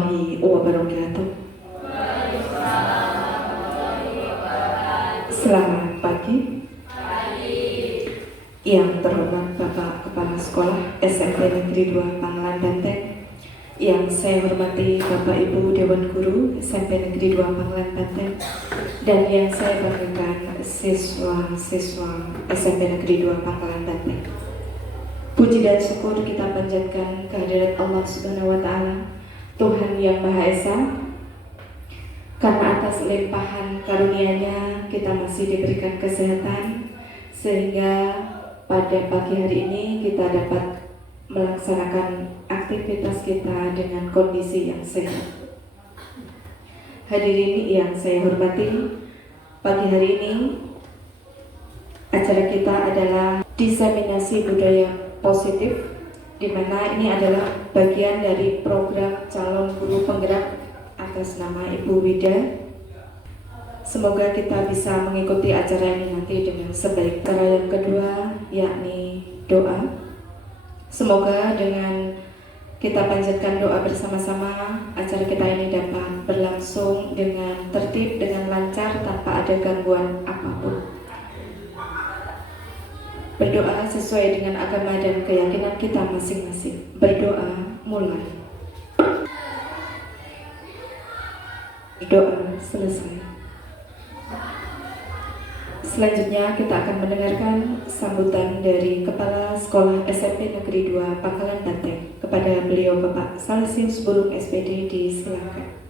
warahmatullahi wabarakatuh. Selamat pagi. Yang terhormat Bapak Kepala Sekolah SMP Negeri 2 Pangkalan Banteng, yang saya hormati Bapak Ibu Dewan Guru SMP Negeri 2 Pangkalan Banteng, dan yang saya banggakan siswa-siswa SMP Negeri 2 Pangkalan Banteng. Puji dan syukur kita panjatkan kehadirat Allah Subhanahu wa Ta'ala, Tuhan yang Maha Esa, karena atas limpahan karunia-Nya kita masih diberikan kesehatan, sehingga pada pagi hari ini kita dapat melaksanakan aktivitas kita dengan kondisi yang sehat. Hadirin yang saya hormati, pagi hari ini acara kita adalah diseminasi budaya positif, di mana ini adalah bagian dari program calon guru penggerak atas nama Ibu Wida. Semoga kita bisa mengikuti acara ini nanti dengan sebaik. Cara yang kedua yakni doa. Semoga dengan kita panjatkan doa bersama-sama, acara kita ini dapat berlangsung dengan tertib, dengan lancar, tanpa ada gangguan apapun. Berdoa sesuai dengan agama dan keyakinan kita masing-masing. Berdoa mulai. Doa selesai. Selanjutnya kita akan mendengarkan sambutan dari Kepala Sekolah SMP Negeri 2 Pangkalan Banteng. Kepada beliau Bapak Salsius Burung SPD, disilakan.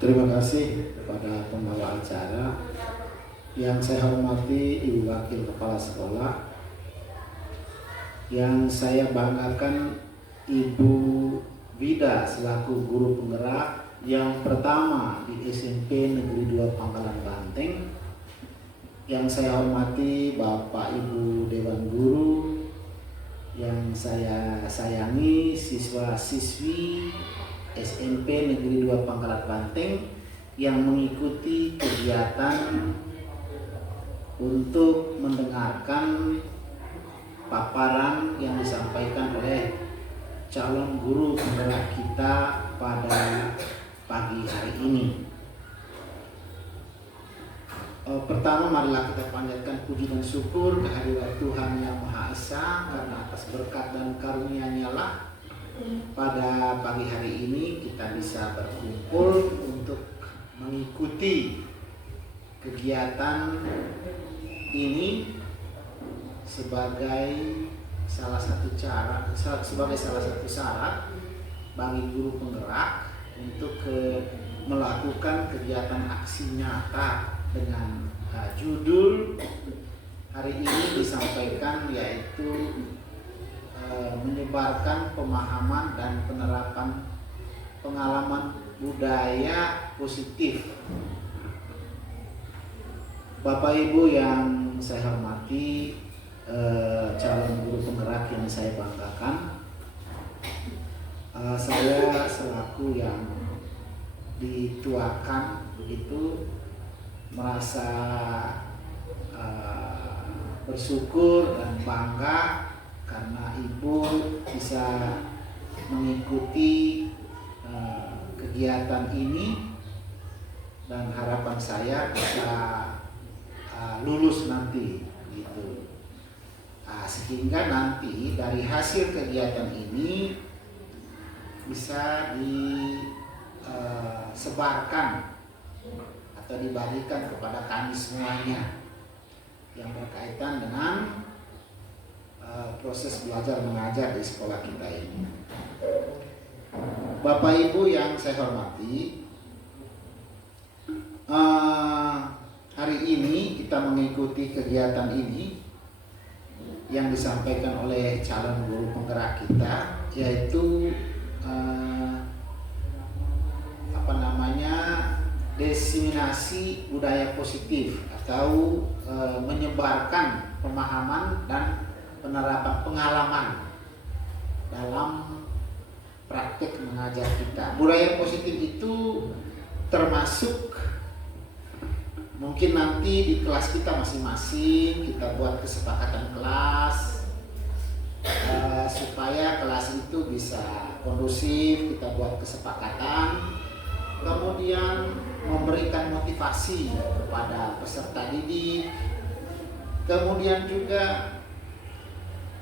Terima kasih kepada pembawa acara. Yang saya hormati Ibu Wakil Kepala Sekolah, yang saya banggakan Ibu Wida selaku guru penggerak yang pertama di SMP Negeri 2 Pangkalan Banteng, yang saya hormati Bapak Ibu Dewan Guru, yang saya sayangi siswa-siswi SMP Negeri 2 Pangkalan Banteng yang mengikuti kegiatan untuk mendengarkan paparan yang disampaikan oleh calon guru penggerak kita pada pagi hari ini. Pertama, marilah kita panjatkan puji dan syukur kehadirat Tuhan Yang Maha Esa, karena atas berkat dan karunia-Nya lah pada pagi hari ini kita bisa berkumpul untuk mengikuti kegiatan ini sebagai salah satu syarat bagi guru penggerak untuk melakukan kegiatan aksi nyata dengan judul hari ini disampaikan, yaitu menyebarkan pemahaman dan penerapan pengalaman budaya positif. Bapak Ibu yang saya hormati, calon guru penggerak yang saya banggakan, saya selaku yang dituakan begitu merasa bersyukur dan bangga karena Ibu bisa mengikuti kegiatan ini, dan harapan saya bisa lulus nanti gitu. Sehingga nanti dari hasil kegiatan ini bisa disebarkan atau dibagikan kepada kami semuanya yang berkaitan dengan proses belajar mengajar di sekolah kita ini. Bapak Ibu yang saya hormati, hari ini kita mengikuti kegiatan ini yang disampaikan oleh calon guru penggerak kita, yaitu diseminasi budaya positif atau menyebarkan pemahaman dan penerapan pengalaman dalam praktek mengajar kita. Budaya positif itu termasuk mungkin nanti di kelas kita masing-masing kita buat kesepakatan kelas supaya kelas itu bisa kondusif, kita buat kesepakatan, kemudian memberikan motivasi kepada peserta didik, kemudian juga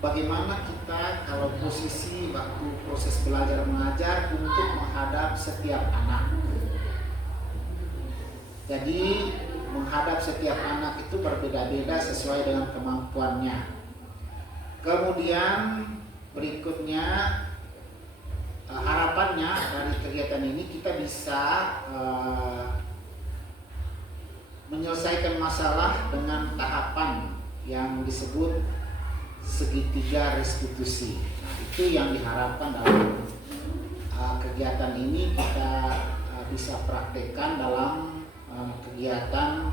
bagaimana kita kalau posisi waktu proses belajar mengajar untuk menghadap setiap anak. Jadi menghadap setiap anak itu berbeda-beda sesuai dengan kemampuannya. Kemudian berikutnya harapannya dari kegiatan ini kita bisa menyelesaikan masalah dengan tahapan yang disebut segitiga restitusi. Nah, itu yang diharapkan dalam kegiatan ini kita bisa praktekkan dalam kegiatan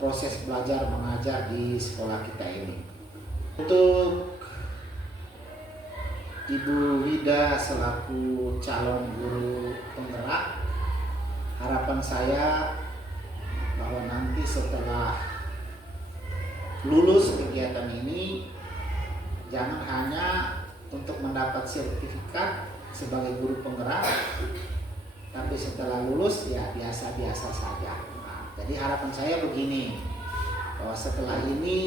proses belajar mengajar di sekolah kita ini. Untuk Ibu Wida selaku calon guru penggerak, harapan saya bahwa nanti setelah lulus kegiatan ini jangan hanya untuk mendapat sertifikat sebagai guru penggerak, tapi setelah lulus ya biasa-biasa saja. Nah, jadi harapan saya begini, bahwa setelah ini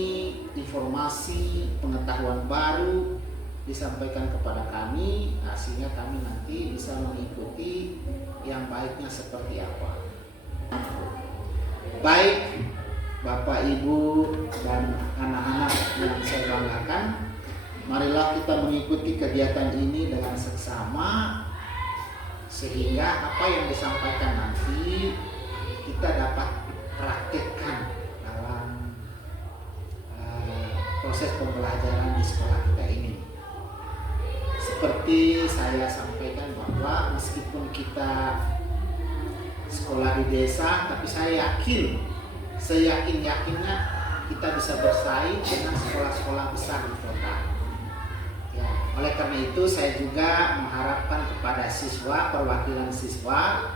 informasi pengetahuan baru disampaikan kepada kami, sehingga kami nanti bisa mengikuti yang baiknya seperti apa. Baik Bapak, Ibu, dan anak-anak yang saya banggakan, marilah kita mengikuti kegiatan ini dengan seksama, sehingga apa yang disampaikan nanti kita dapat praktekkan dalam proses pembelajaran di sekolah kita ini. Seperti saya sampaikan bahwa meskipun kita sekolah di desa, tapi saya yakin, seyakin-yakinnya kita bisa bersaing dengan sekolah-sekolah besar di kota. Ya, oleh karena itu saya juga mengharapkan kepada siswa, perwakilan siswa,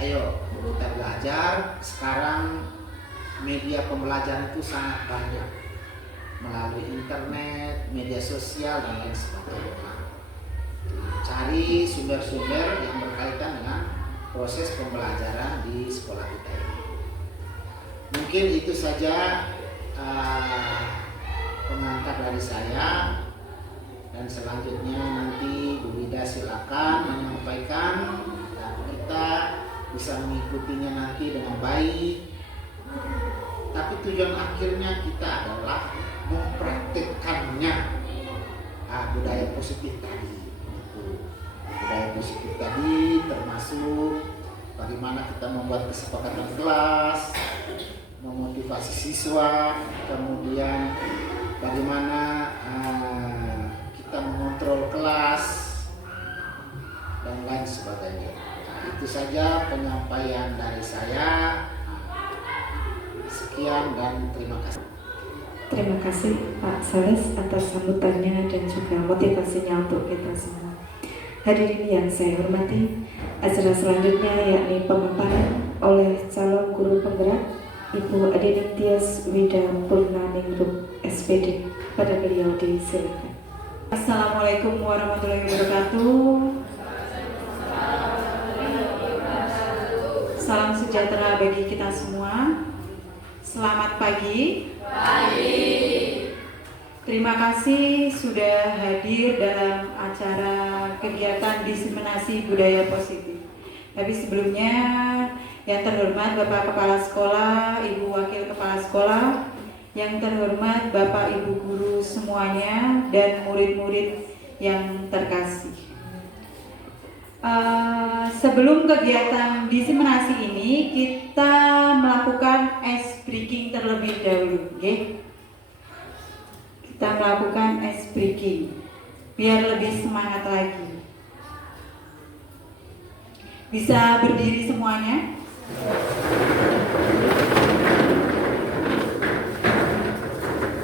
ayo kita belajar. Sekarang media pembelajaran itu sangat banyak, melalui internet, media sosial, dan lain sebagainya. Cari sumber-sumber yang berkaitan dengan proses pembelajaran di sekolah kita ini. Mungkin itu saja pengantar dari saya, dan selanjutnya nanti Bu Wida silakan menyampaikan dan kita bisa mengikutinya nanti dengan baik. Tapi tujuan akhirnya kita adalah mempraktikkannya budaya positif tadi. Budaya positif tadi termasuk bagaimana kita membuat kesepakatan kelas, memotivasi siswa, kemudian bagaimana kita mengontrol kelas, dan lain sebagainya. Nah, itu saja penyampaian dari saya. Sekian dan terima kasih. Terima kasih Pak Sales atas sambutannya dan juga motivasinya untuk kita semua. Hadirin yang saya hormati, acara selanjutnya yakni pemaparan oleh calon guru penggerak Ibu Ade Tias Wida Purnaningrum SPD. Pada beliau disilakan. Assalamualaikum warahmatullahi wabarakatuh. Salam sejahtera bagi kita semua. Selamat pagi. Terima kasih sudah hadir dalam acara kegiatan diseminasi budaya positif. Tapi sebelumnya, yang terhormat Bapak Kepala Sekolah, Ibu Wakil Kepala Sekolah, yang terhormat Bapak Ibu Guru semuanya, dan murid-murid yang terkasih. Sebelum kegiatan diseminasi ini, kita melakukan ice breaking terlebih dahulu, okay? Kita melakukan ice breaking biar lebih semangat lagi. Bisa berdiri semuanya?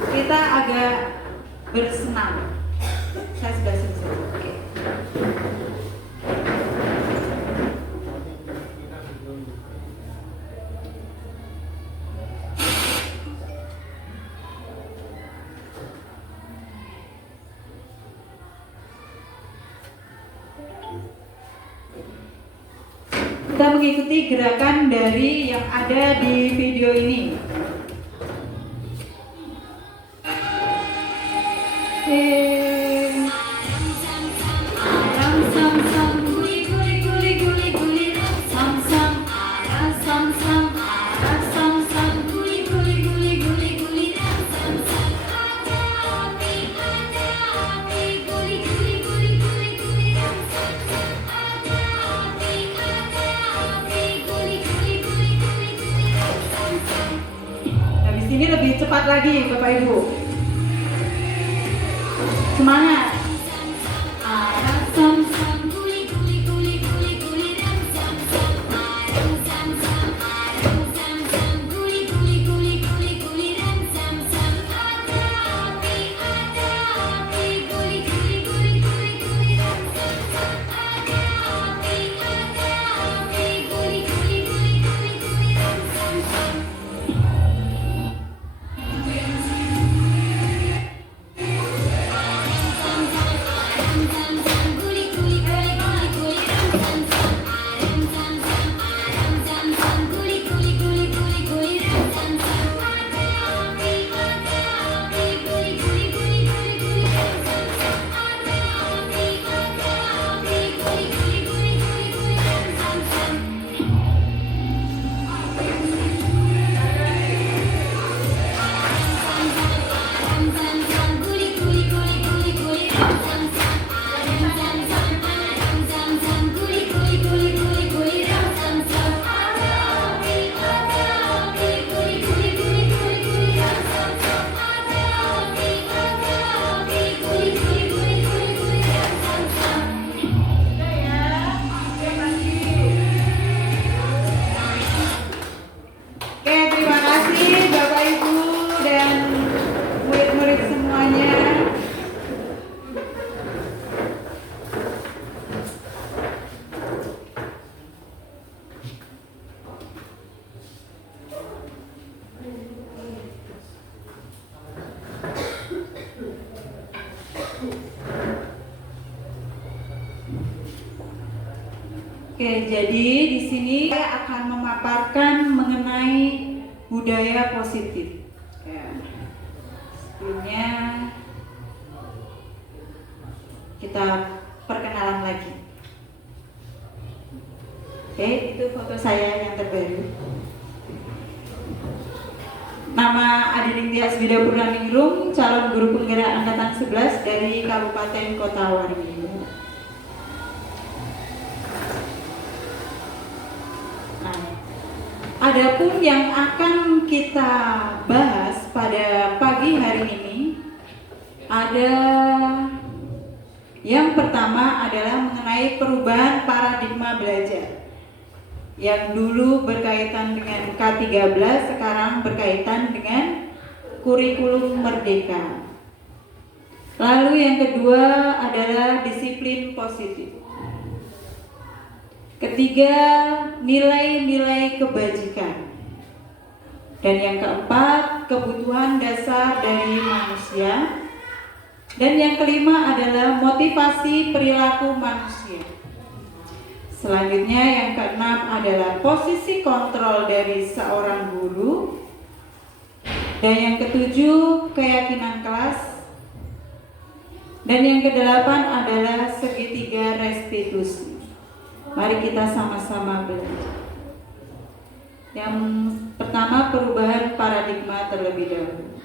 Kita agak bersenam. Saya sudah selesai. Oke. Kita mengikuti gerakan dari yang ada di video ini. Habis ini lebih cepat lagi Bapak Ibu. Semangat. Oke, terima kasih Bapak Ibu dan murid-murid semuanya. Oke, jadi di sini saya akan memaparkan mengenai budaya positif. Ya. Sebelumnya kita perkenalan lagi. Oke, itu foto saya yang terbaru. Nama Adining Tias Bida Purnaningrum, calon guru penggerak angkatan 11 dari Kabupaten Kota Waringin. Adapun yang akan kita bahas pada pagi hari ini ada yang pertama adalah mengenai perubahan paradigma belajar. Yang dulu berkaitan dengan K13 sekarang berkaitan dengan kurikulum merdeka. Lalu yang kedua adalah disiplin positif. Ketiga, nilai-nilai kebajikan. Dan yang keempat, kebutuhan dasar dari manusia. Dan yang kelima adalah motivasi perilaku manusia. Selanjutnya yang keenam adalah posisi kontrol dari seorang guru. Dan yang ketujuh, keyakinan kelas. Dan yang kedelapan adalah segitiga restitusi. Mari kita sama-sama belajar. Yang pertama, perubahan paradigma terlebih dahulu.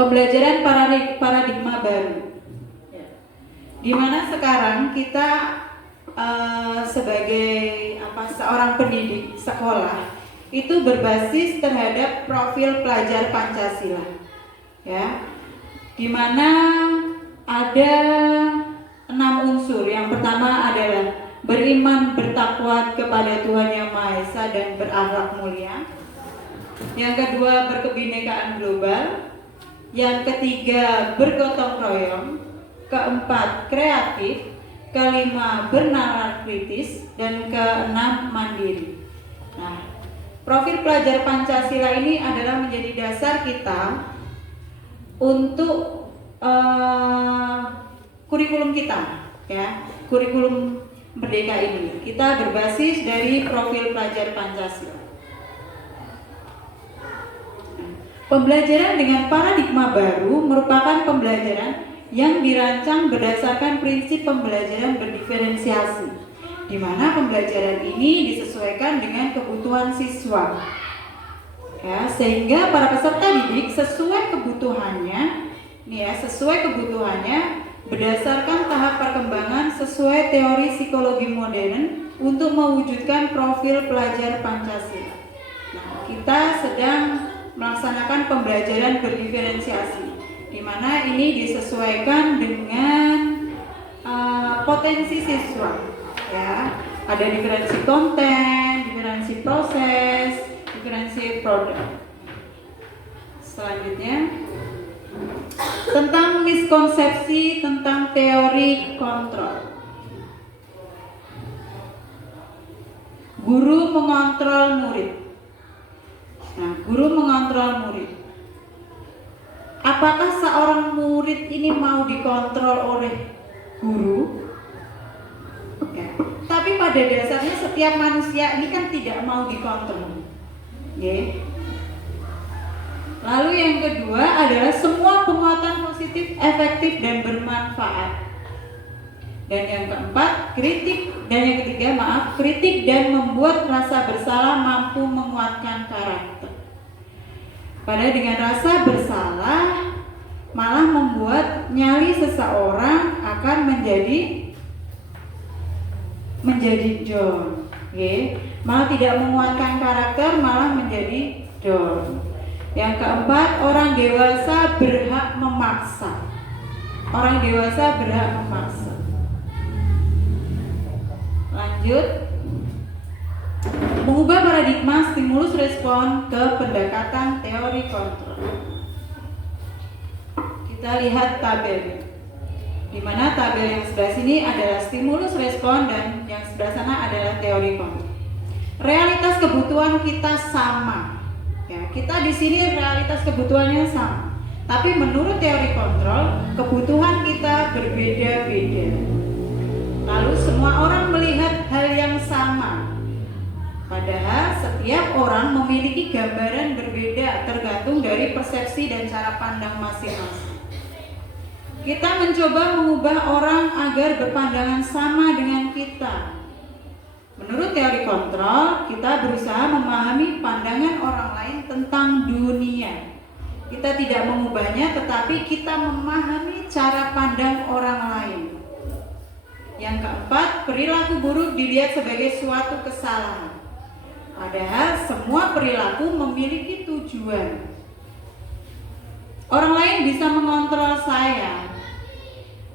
Pembelajaran paradigma baru. Di mana sekarang kita sebagai seorang pendidik sekolah itu berbasis terhadap profil pelajar Pancasila. Ya. Di mana ada 6 unsur. Yang pertama adalah beriman bertakwa kepada Tuhan Yang Maha Esa dan berakhlak mulia. Yang kedua, berkebinekaan global. Yang ketiga, bergotong royong. Keempat, kreatif. Kelima, bernalar kritis. Dan keenam, mandiri. Nah, profil pelajar Pancasila ini adalah menjadi dasar kita untuk kurikulum kita, ya, kurikulum Merdeka ini. Kita berbasis dari profil pelajar Pancasila. Pembelajaran dengan paradigma baru merupakan pembelajaran yang dirancang berdasarkan prinsip pembelajaran berdiferensiasi, di mana pembelajaran ini disesuaikan dengan kebutuhan siswa. Ya, sehingga para peserta didik sesuai kebutuhannya, berdasarkan tahap perkembangan sesuai teori psikologi modern untuk mewujudkan profil pelajar Pancasila. Nah, kita sedang melaksanakan pembelajaran berdiferensiasi, di mana ini disesuaikan dengan potensi siswa. Ya, ada diferensi konten, diferensi proses, diferensi produk. Selanjutnya, tentang miskonsepsi tentang teori kontrol. Guru mengontrol murid. Nah, guru mengontrol murid. Apakah seorang murid ini mau dikontrol oleh guru? Ya. Tapi pada dasarnya setiap manusia ini kan tidak mau dikontrol. Ya. Lalu yang kedua adalah semua penguatan positif, efektif dan bermanfaat. Dan yang keempat, kritik dan membuat rasa bersalah mampu menguatkan karakter. Pada dengan rasa bersalah malah membuat nyali seseorang akan menjadi down. Okay. Malah tidak menguatkan karakter, malah menjadi down. Yang keempat, orang dewasa berhak memaksa. Orang dewasa berhak memaksa. Lanjut. Mengubah paradigma stimulus respon ke pendekatan teori kontrol. Kita lihat tabel. Di mana tabel yang sebelah sini adalah stimulus respon dan yang sebelah sana adalah teori kontrol. Realitas kebutuhan kita sama. Ya, kita di sini realitas kebutuhannya sama, tapi menurut teori kontrol kebutuhan kita berbeda-beda. Lalu semua orang melihat hal yang sama, padahal setiap orang memiliki gambaran berbeda tergantung dari persepsi dan cara pandang masing-masing. Kita mencoba mengubah orang agar berpandangan sama dengan kita. Menurut teori kontrol, kita berusaha memahami pandangan orang lain tentang dunia. Kita tidak mengubahnya, tetapi kita memahami cara pandang orang lain. Yang keempat, perilaku buruk dilihat sebagai suatu kesalahan. Padahal semua perilaku memiliki tujuan. Orang lain bisa mengontrol saya.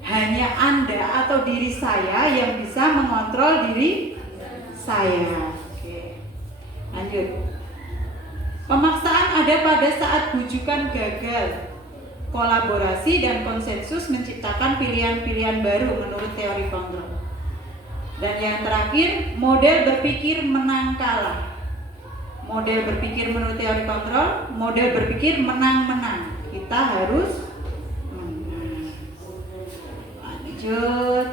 Hanya Anda atau diri saya yang bisa mengontrol diri saya. Oke. Lanjut. Pemaksaan ada pada saat bujukan gagal. Kolaborasi dan konsensus menciptakan pilihan-pilihan baru menurut teori kontrol. Dan yang terakhir, model berpikir menang kalah. Model berpikir menurut teori kontrol, model berpikir menang-menang. Kita harus menang. Lanjut.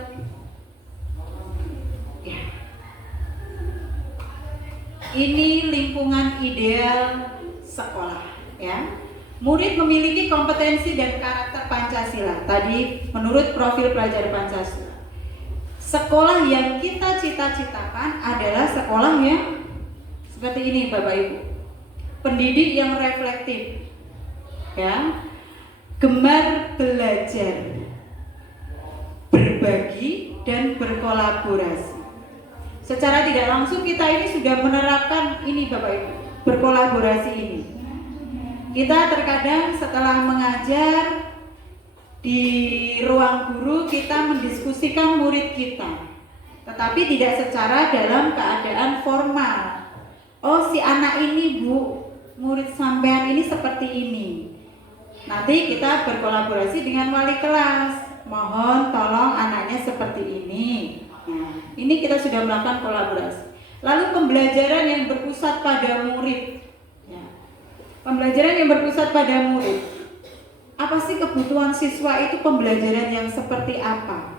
Ya. Ini lingkungan ideal sekolah, ya. Murid memiliki kompetensi dan karakter Pancasila. Tadi menurut profil pelajar Pancasila. Sekolah yang kita cita-citakan adalah sekolah yang seperti ini, Bapak Ibu. Pendidik yang reflektif, ya, gemar belajar, berbagi dan berkolaborasi. Secara tidak langsung kita ini sudah menerapkan ini, Bapak Ibu, berkolaborasi ini. Kita terkadang setelah mengajar di ruang guru kita mendiskusikan murid kita, tetapi tidak secara dalam keadaan formal. Oh, si anak ini Bu, murid sampean ini seperti ini. Nanti kita berkolaborasi dengan wali kelas. Mohon tolong anaknya seperti ini. Nah, ini kita sudah melakukan kolaborasi. Lalu pembelajaran yang berpusat pada murid. Ya. Pembelajaran yang berpusat pada murid. Apa sih kebutuhan siswa itu, pembelajaran yang seperti apa?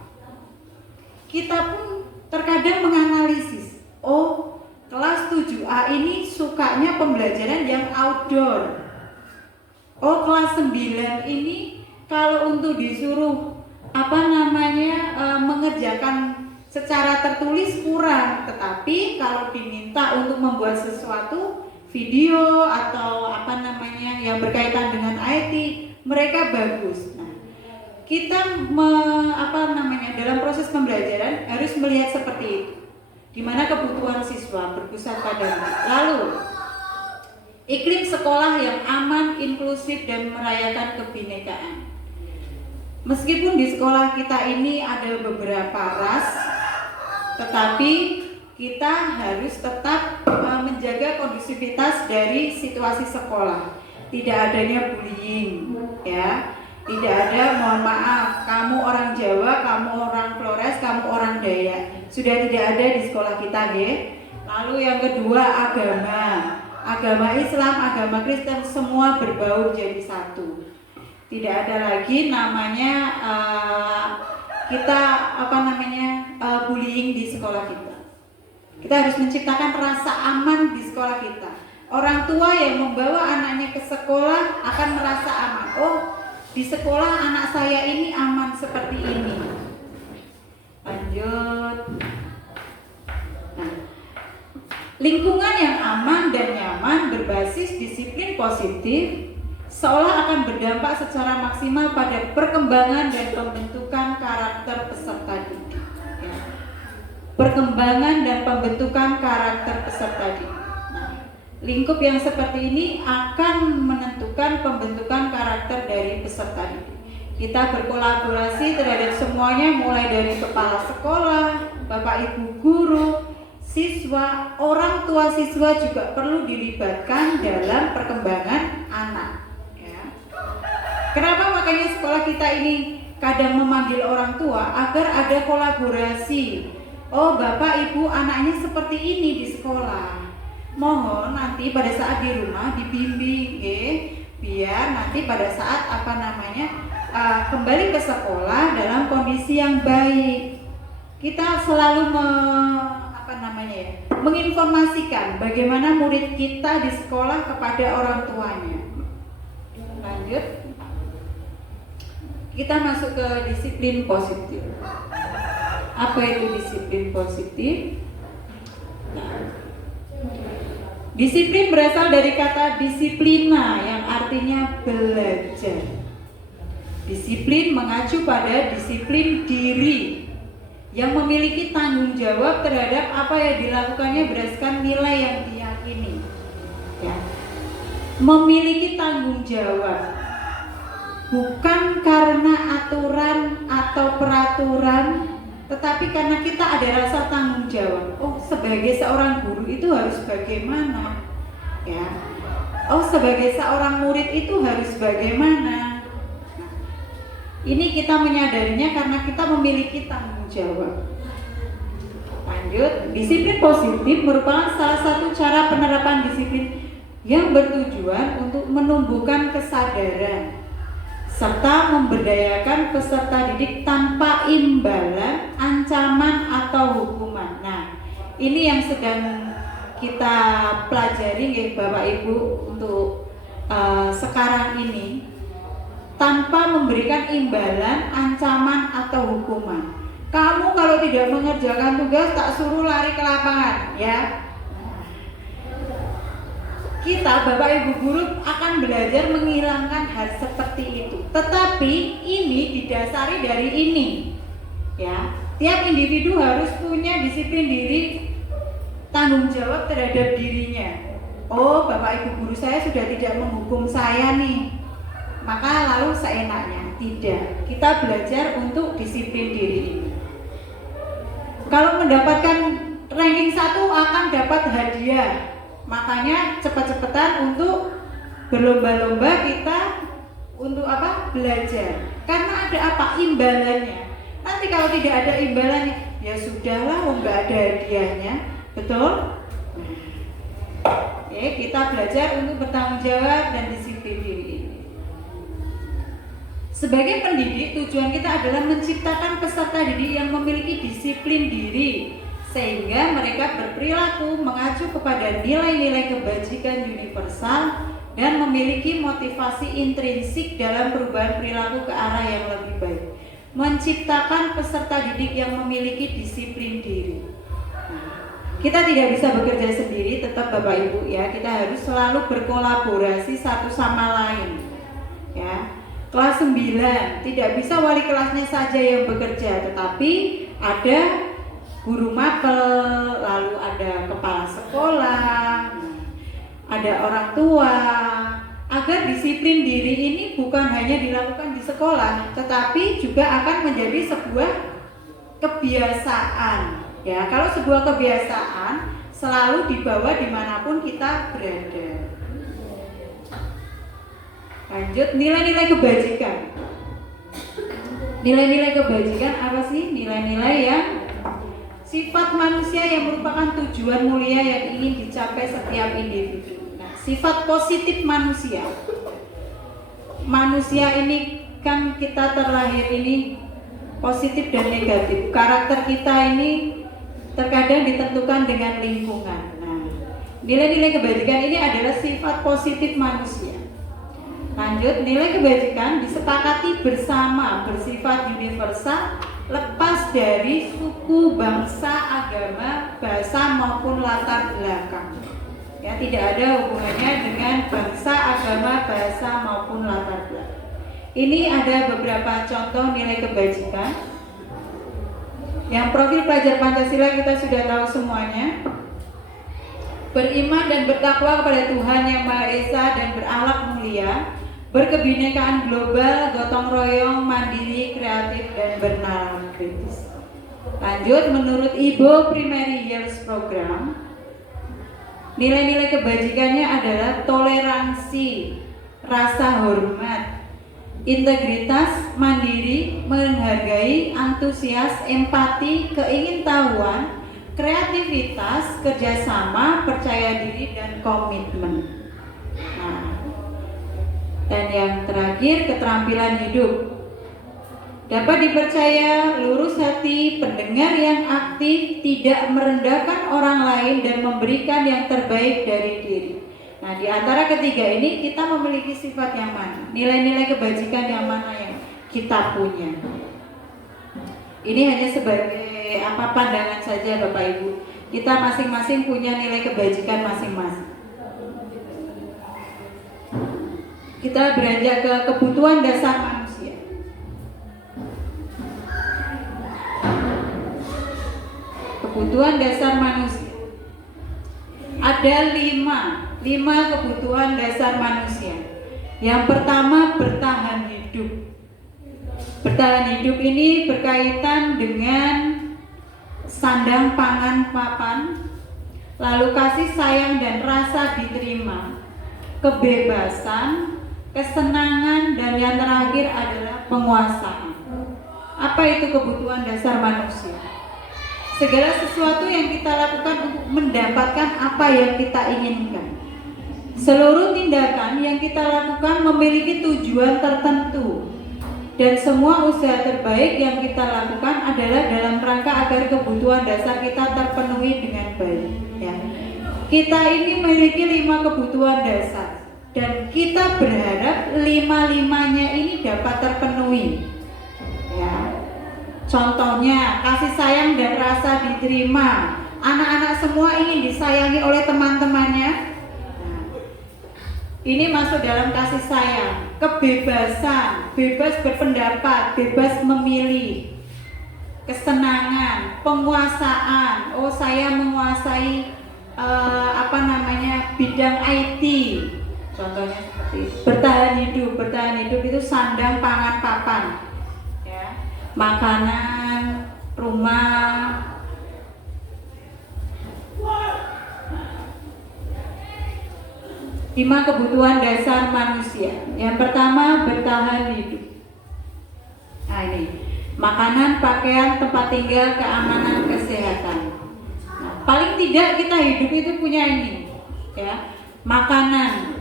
Kita pun terkadang menganalisis, oh kelas 7A ini sukanya pembelajaran yang outdoor. Oh kelas 9 ini kalau untuk disuruh mengerjakan secara tertulis kurang, tetapi kalau diminta untuk membuat sesuatu video atau yang berkaitan dengan IT, mereka bagus. Nah, kita dalam proses pembelajaran harus melihat seperti itu, di mana kebutuhan siswa berpusat pada lalu iklim sekolah yang aman, inklusif, dan merayakan kebinekaan. Meskipun di sekolah kita ini ada beberapa ras, tetapi kita harus tetap menjaga kondusivitas dari situasi sekolah. Tidak adanya bullying, ya. Tidak ada, mohon maaf, kamu orang Jawa, kamu orang Flores, kamu orang Dayak. Sudah tidak ada di sekolah kita, ya. Lalu yang kedua, agama Islam, agama Kristen, semua berbaur jadi satu. Tidak ada lagi namanya bullying di sekolah kita. Kita harus menciptakan rasa aman di sekolah kita. Orang tua yang membawa anaknya ke sekolah akan merasa aman. Oh, di sekolah anak saya ini aman seperti ini. Lanjut. Nah, lingkungan yang aman dan nyaman berbasis disiplin positif seolah akan berdampak secara maksimal pada perkembangan dan pembentukan karakter peserta didik. Ya. Perkembangan dan pembentukan karakter peserta didik. Nah, lingkup yang seperti ini akan menentukan pembentukan karakter dari peserta didik. Kita berkolaborasi terhadap semuanya, mulai dari kepala sekolah, bapak ibu guru, siswa, orang tua siswa juga perlu dilibatkan dalam perkembangan anak. Kenapa makanya sekolah kita ini kadang memanggil orang tua agar ada kolaborasi. Oh bapak ibu anaknya seperti ini di sekolah. Mohon nanti pada saat di rumah dibimbing, biar nanti pada saat kembali ke sekolah dalam kondisi yang baik. Kita selalu menginformasikan bagaimana murid kita di sekolah kepada orang tuanya. Lanjut. Kita masuk ke disiplin positif. Apa itu disiplin positif? Nah, disiplin berasal dari kata disiplina yang artinya belajar. Disiplin mengacu pada disiplin diri yang memiliki tanggung jawab terhadap apa yang dilakukannya berdasarkan nilai yang diyakini. Ya. Memiliki tanggung jawab. Bukan karena aturan atau peraturan, tetapi karena kita ada rasa tanggung jawab. Oh, sebagai seorang guru itu harus bagaimana? Ya. Oh, sebagai seorang murid itu harus bagaimana? Nah, ini kita menyadarinya karena kita memiliki tanggung jawab. Lanjut, disiplin positif merupakan salah satu cara penerapan disiplin yang bertujuan untuk menumbuhkan kesadaran serta memberdayakan peserta didik tanpa imbalan, ancaman atau hukuman. Nah, ini yang sedang kita pelajari Bapak Ibu untuk sekarang ini, tanpa memberikan imbalan, ancaman atau hukuman. Kamu kalau tidak mengerjakan tugas tak suruh lari ke lapangan, ya. Kita Bapak Ibu guru akan belajar menghilangkan hal seperti itu. Tetapi ini didasari dari ini. Ya, tiap individu harus punya disiplin diri, tanggung jawab terhadap dirinya. Oh, Bapak Ibu guru saya sudah tidak menghukum saya nih, maka lalu seenaknya. Tidak. Kita belajar untuk disiplin diri ini. Kalau mendapatkan ranking 1 akan dapat hadiah. Makanya cepat-cepatan untuk berlomba-lomba kita untuk belajar. Karena ada imbalannya. Nanti kalau tidak ada imbalannya, ya sudahlah, nggak ada hadiahnya, betul? Oke, kita belajar untuk bertanggung jawab dan disiplin diri ini. Sebagai pendidik, tujuan kita adalah menciptakan peserta didik yang memiliki disiplin diri, sehingga mereka berperilaku mengacu kepada nilai-nilai kebajikan universal dan memiliki motivasi intrinsik dalam perubahan perilaku ke arah yang lebih baik. Menciptakan peserta didik yang memiliki disiplin diri. Kita tidak bisa bekerja sendiri, tetap Bapak Ibu ya. Kita harus selalu berkolaborasi satu sama lain. Ya. Kelas 9 tidak bisa wali kelasnya saja yang bekerja, tetapi ada guru mapel, lalu ada kepala sekolah, ada orang tua, agar disiplin diri ini bukan hanya dilakukan di sekolah, tetapi juga akan menjadi sebuah kebiasaan. Ya, kalau sebuah kebiasaan selalu dibawa dimanapun kita berada. Lanjut, nilai-nilai kebajikan. Nilai-nilai kebajikan apa sih? Nilai-nilai yang sifat manusia yang merupakan tujuan mulia yang ingin dicapai setiap individu. Nah, sifat positif manusia. Manusia ini kan kita terlahir ini positif dan negatif. Karakter kita ini terkadang ditentukan dengan lingkungan. Nah, nilai-nilai kebajikan ini adalah sifat positif manusia. Lanjut, nilai kebajikan disepakati bersama, bersifat universal, lepas dari suku, bangsa, agama, bahasa maupun latar belakang. Ya, tidak ada hubungannya dengan bangsa, agama, bahasa maupun latar belakang. Ini ada beberapa contoh nilai kebajikan. Yang profil pelajar Pancasila kita sudah tahu semuanya. Beriman dan bertakwa kepada Tuhan Yang Maha Esa dan berakhlak mulia, berkebinekaan global, gotong royong, mandiri, kreatif, dan bernalar kritis. Lanjut, menurut IBO Primary Years Program, nilai-nilai kebajikannya adalah toleransi, rasa hormat, integritas, mandiri, menghargai, antusias, empati, keingintahuan, kreativitas, kerjasama, percaya diri, dan komitmen. Nah, dan yang terakhir, keterampilan hidup. Dapat dipercaya, lurus hati, pendengar yang aktif, tidak merendahkan orang lain dan memberikan yang terbaik dari diri. Nah, di antara ketiga ini kita memiliki sifat yang mana? Nilai-nilai kebajikan yang mana yang kita punya? Ini hanya sebagai pandangan saja Bapak Ibu. Kita masing-masing punya nilai kebajikan masing-masing. Kita beranjak ke kebutuhan dasar manusia. Kebutuhan dasar manusia. Ada lima kebutuhan dasar manusia. Yang pertama, bertahan hidup. Bertahan hidup ini berkaitan dengan sandang pangan papan, lalu kasih sayang dan rasa diterima, kebebasan, kesenangan, dan yang terakhir adalah penguasaan. Apa itu kebutuhan dasar manusia? Segala sesuatu yang kita lakukan untuk mendapatkan apa yang kita inginkan. Seluruh tindakan yang kita lakukan memiliki tujuan tertentu, dan semua usaha terbaik yang kita lakukan adalah dalam rangka agar kebutuhan dasar kita terpenuhi dengan baik. Ya. Kita ini memiliki 5 kebutuhan dasar, dan kita berharap 5-5-nya ini dapat terpenuhi. Ya. Contohnya, kasih sayang dan rasa diterima. Anak-anak semua ingin disayangi oleh teman-temannya. Nah, ini masuk dalam kasih sayang. Kebebasan, bebas berpendapat, bebas memilih. Kesenangan, penguasaan. Oh, saya menguasai bidang IT. Contohnya seperti itu. Bertahan hidup itu sandang pangan papan. Ya. Makanan, rumah. 5 kebutuhan dasar manusia. Yang pertama, bertahan hidup. Nah, ini makanan, pakaian, tempat tinggal, keamanan, kesehatan. Nah, paling tidak kita hidup itu punya ini, ya, makanan,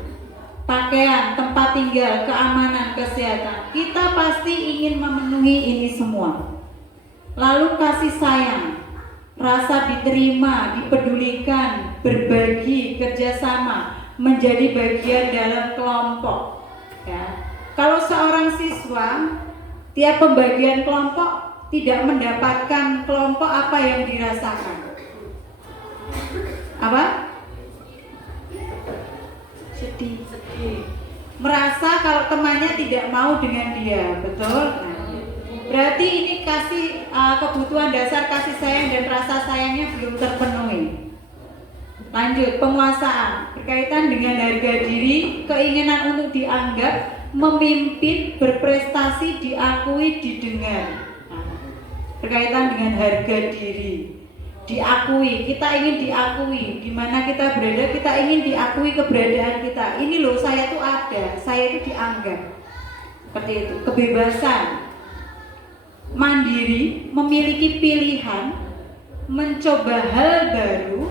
pakaian, tempat tinggal, keamanan, kesehatan. Kita pasti ingin memenuhi ini semua. Lalu kasih sayang, rasa diterima, dipedulikan, berbagi, kerjasama, menjadi bagian dalam kelompok. Ya. Kalau seorang siswa tiap pembagian kelompok tidak mendapatkan kelompok, apa yang dirasakan? Apa? Sedih. Merasa kalau temannya tidak mau dengan dia, betul? Nah, berarti ini kebutuhan dasar kasih sayang dan rasa sayangnya belum terpenuhi. Lanjut, penguasaan berkaitan dengan harga diri, keinginan untuk dianggap, memimpin, berprestasi, diakui, didengar. Nah, berkaitan dengan harga diri, diakui, kita ingin diakui, di mana kita berada, kita ingin diakui keberadaan kita. Ini loh, saya tuh ada, saya itu dianggap. Seperti itu. Kebebasan, mandiri, memiliki pilihan, mencoba hal baru,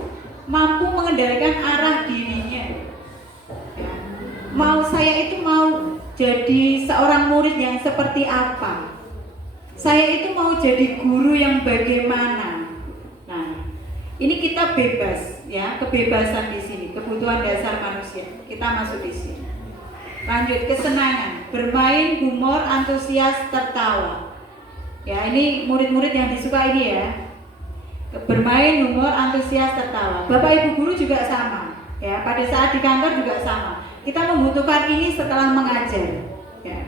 mampu mengendalikan arah dirinya. Ya. Saya itu mau jadi seorang murid yang seperti apa? Saya itu mau jadi guru yang bagaimana? Nah, ini kita bebas, ya, kebebasan di sini, kebutuhan dasar manusia. Kita masuk di sini. Lanjut, kesenangan, bermain, humor, antusias, tertawa. Ya, ini murid-murid yang disuka ini ya. Bermain, humor, antusias, tertawa. Bapak Ibu guru juga sama, ya. Pada saat di kantor juga sama. Kita membutuhkan ini setelah mengajar, ya.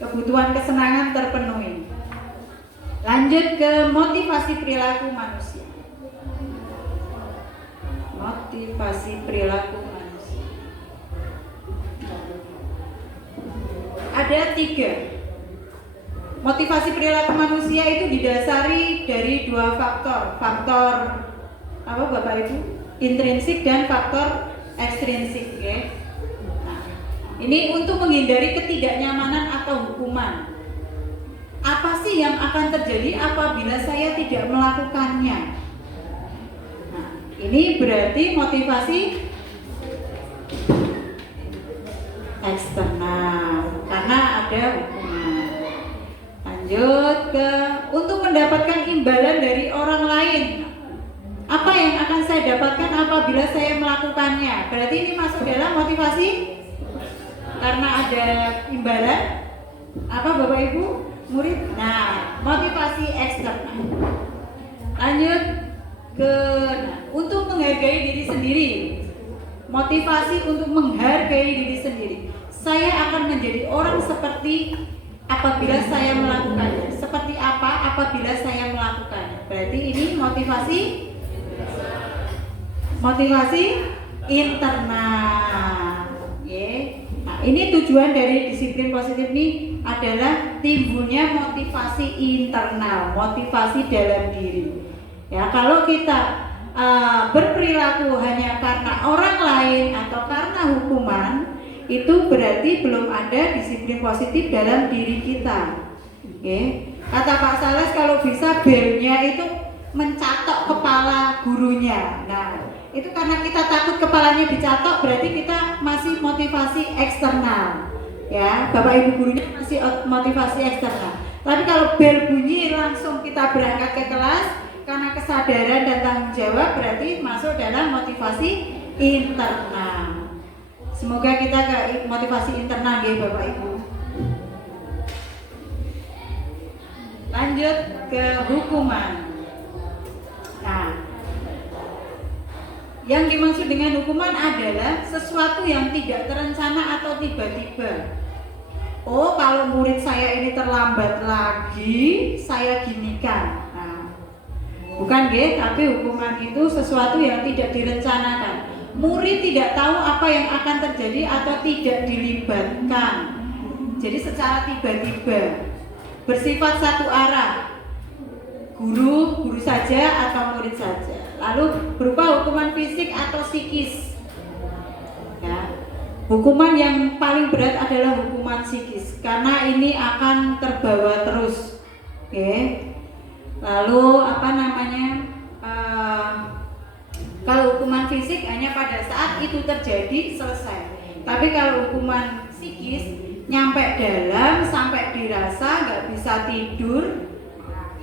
Kebutuhan kesenangan terpenuhi. Lanjut ke motivasi perilaku manusia. Motivasi perilaku manusia. Ada 3. Motivasi perilaku manusia itu didasari dari 2 faktor. Faktor apa Bapak Ibu? Intrinsik dan faktor ekstrinsik, ya. Nah, ini untuk menghindari ketidaknyamanan atau hukuman. Apa sih yang akan terjadi apabila saya tidak melakukannya? Nah, ini berarti motivasi eksternal karena ada hukuman. Lanjut ke untuk mendapatkan imbalan dari orang lain. Apa yang akan saya dapatkan apabila saya melakukannya? Berarti ini masuk dalam motivasi karena ada imbalan. Apa Bapak Ibu murid? Nah, motivasi eksternal. Lanjut ke untuk menghargai diri sendiri. Motivasi untuk menghargai diri sendiri. Saya akan menjadi orang seperti apabila saya melakukannya. Seperti apa apabila saya melakukannya? Berarti ini motivasi internal. Yeah. Nah, ini tujuan dari disiplin positif ini adalah timbulnya motivasi internal, motivasi dalam diri. Ya, kalau kita berperilaku hanya karena orang lain atau karena hukuman, itu berarti belum ada disiplin positif dalam diri kita. Okay. Kata Pak Sales, kalau bisa belnya itu mencatok kepala gurunya. Nah, itu karena kita takut kepalanya dicatok, berarti kita masih motivasi eksternal. Ya, Bapak Ibu gurunya masih motivasi eksternal. Tapi kalau bel bunyi langsung kita berangkat ke kelas karena kesadaran dan tanggung jawab, berarti masuk dalam motivasi internal. Semoga kita ke motivasi internal ya Bapak Ibu. Lanjut ke hukuman. Nah, yang dimaksud dengan hukuman adalah sesuatu yang tidak terencana atau tiba-tiba. Oh, kalau murid saya ini terlambat lagi, saya ginikan. Nah, bukan nggih, tapi hukuman itu sesuatu yang tidak direncanakan. Murid tidak tahu apa yang akan terjadi atau tidak dilibatkan. Jadi secara tiba-tiba, bersifat satu arah. Guru saja atau murid saja. Lalu berupa hukuman fisik atau psikis. Ya. Hukuman yang paling berat adalah hukuman psikis karena ini akan terbawa terus. Oke. Lalu apa namanya? Kalau hukuman fisik hanya pada saat itu terjadi selesai. Tapi kalau hukuman psikis nyampe dalam sampai dirasa nggak bisa tidur,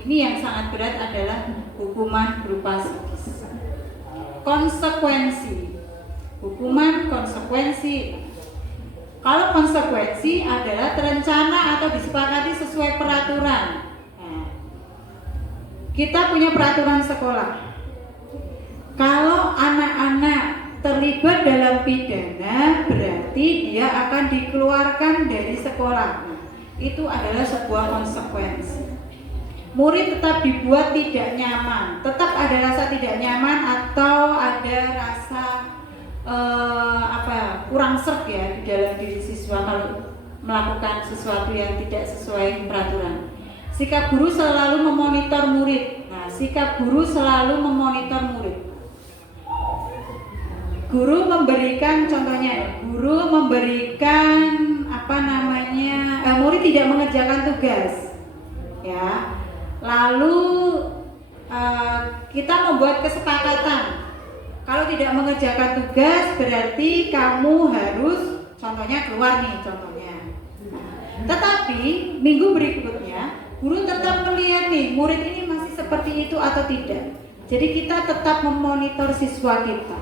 ini yang sangat berat adalah hukuman berupa psikis. Konsekuensi, hukuman konsekuensi. Kalau konsekuensi adalah terencana atau disepakati sesuai peraturan. Nah, kita punya peraturan sekolah. Kalau anak-anak terlibat dalam pidana, berarti dia akan dikeluarkan dari sekolah. Nah, itu adalah sebuah konsekuensi. Murid tetap dibuat tidak nyaman, tetap ada rasa tidak nyaman atau ada rasa kurang serg ya di dalam diri siswa kalau melakukan sesuatu yang tidak sesuai peraturan. Sikap guru selalu memonitor murid. Nah, sikap guru selalu memonitor murid. Guru memberikan contohnya, guru memberikan murid tidak mengerjakan tugas, ya. Lalu kita membuat kesepakatan. Kalau tidak mengerjakan tugas berarti kamu harus contohnya keluar nih contohnya. Tetapi minggu berikutnya guru tetap melihat nih murid ini masih seperti itu atau tidak. Jadi kita tetap memonitor siswa kita.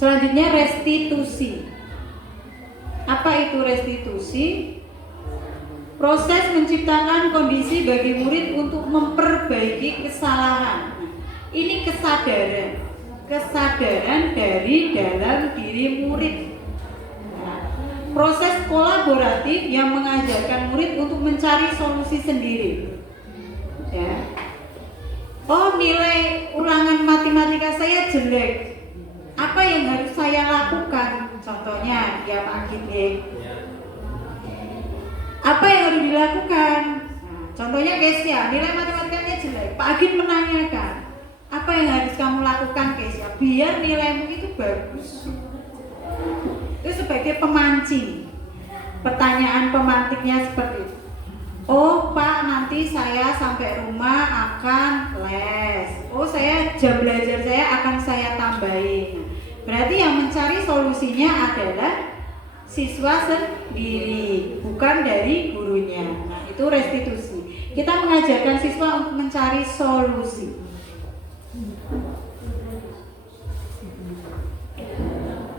Selanjutnya restitusi. Apa itu restitusi? Proses menciptakan kondisi bagi murid untuk memperbaiki kesalahan. Ini kesadaran dari dalam diri murid. Proses kolaboratif yang mengajarkan murid untuk mencari solusi sendiri. Ya. Oh, nilai ulangan matematika saya jelek. Apa yang harus saya lakukan? Contohnya, ya Pak Gide. Apa yang harus dilakukan? Nah, contohnya Kesia, nilai matematikanya jelek. Pak Agin menanyakan, apa yang harus kamu lakukan Kesia biar nilaimu itu bagus? Itu sebagai pemancing. Pertanyaan pemantiknya seperti itu. Oh Pak, nanti saya sampai rumah akan les. Oh saya jam belajar saya akan saya tambahin. Berarti yang mencari solusinya adalah siswa sendiri, bukan dari gurunya. Nah, itu restitusi. Kita mengajarkan siswa untuk mencari solusi.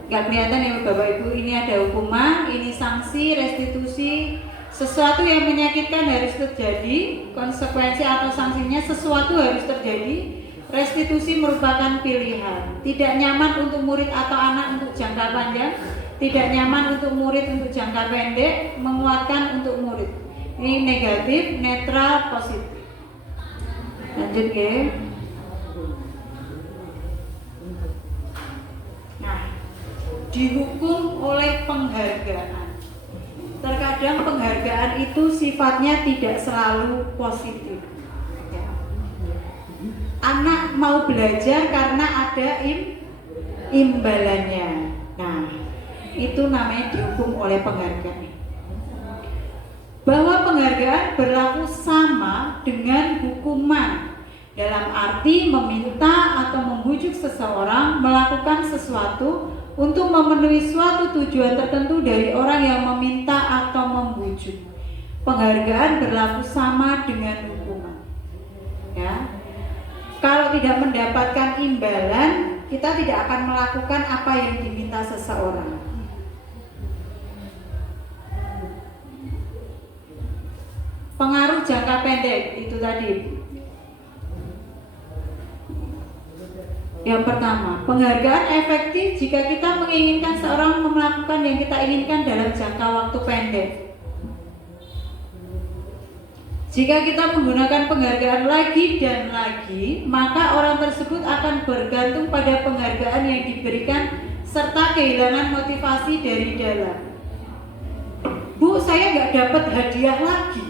Gak kelihatan ya Bapak Ibu, ini ada hukuman, ini sanksi, restitusi. Sesuatu yang menyakitkan harus terjadi, konsekuensi atau sanksinya sesuatu harus terjadi. Restitusi merupakan pilihan. Tidak nyaman untuk murid atau anak untuk jangka panjang, tidak nyaman untuk murid untuk jangka pendek, menguatkan untuk murid. Ini negatif, netral, positif. Lanjut ya. Nah, dihukum oleh penghargaan. Terkadang penghargaan itu sifatnya tidak selalu positif. Anak mau belajar karena ada imbalannya. Nah, itu namanya dihukum oleh penghargaan. Bahwa penghargaan berlaku sama dengan hukuman, dalam arti meminta atau membujuk seseorang melakukan sesuatu untuk memenuhi suatu tujuan tertentu dari orang yang meminta atau membujuk. Penghargaan berlaku sama dengan hukuman. Ya. Kalau tidak mendapatkan imbalan, kita tidak akan melakukan apa yang diminta seseorang. Pengaruh jangka pendek itu tadi. Yang pertama, penghargaan efektif jika kita menginginkan seorang melakukan yang kita inginkan dalam jangka waktu pendek. Jika kita menggunakan penghargaan lagi dan lagi, maka orang tersebut akan bergantung pada penghargaan yang diberikan serta kehilangan motivasi dari dalam. Bu, saya nggak dapat hadiah lagi.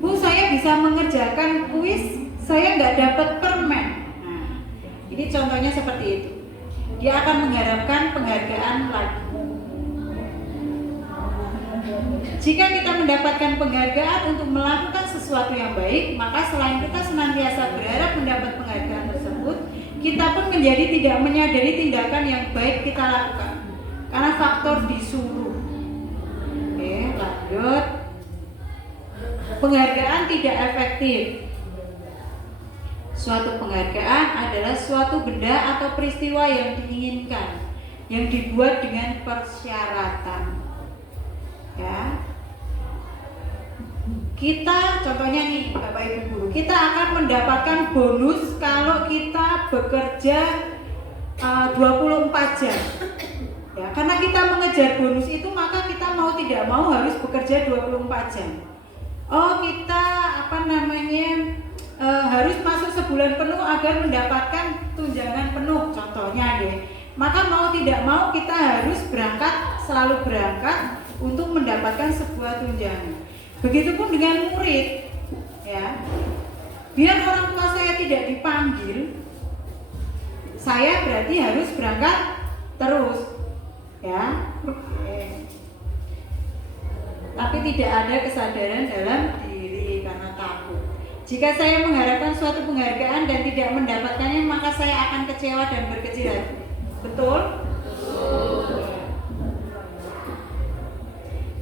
Bu, saya bisa mengerjakan kuis, saya nggak dapat permen. Nah, ini contohnya seperti itu. Dia akan mengharapkan penghargaan lagi. Jika kita mendapatkan penghargaan untuk melakukan sesuatu yang baik, maka selain kita senantiasa berharap mendapat penghargaan tersebut, kita pun menjadi tidak menyadari tindakan yang baik kita lakukan. karena faktor disuruh. Oke, lanjut. Penghargaan tidak efektif. Suatu penghargaan adalah suatu benda atau peristiwa yang diinginkan, yang dibuat dengan persyaratan. Ya. Kita contohnya nih Bapak Ibu guru, kita akan mendapatkan bonus kalau kita bekerja 24 jam. Ya, karena kita mengejar bonus itu, maka kita mau tidak mau harus bekerja 24 jam. Oh, kita harus masuk sebulan penuh agar mendapatkan tunjangan penuh, contohnya deh. Maka mau tidak mau kita harus selalu berangkat untuk mendapatkan sebuah tunjangan. Begitupun dengan murid, ya. Biar orang tua saya tidak dipanggil, saya berarti harus berangkat terus, ya. Tapi tidak ada kesadaran dalam diri karena takut. Jika saya mengharapkan suatu penghargaan dan tidak mendapatkannya, maka saya akan kecewa dan berkecil hati. Betul?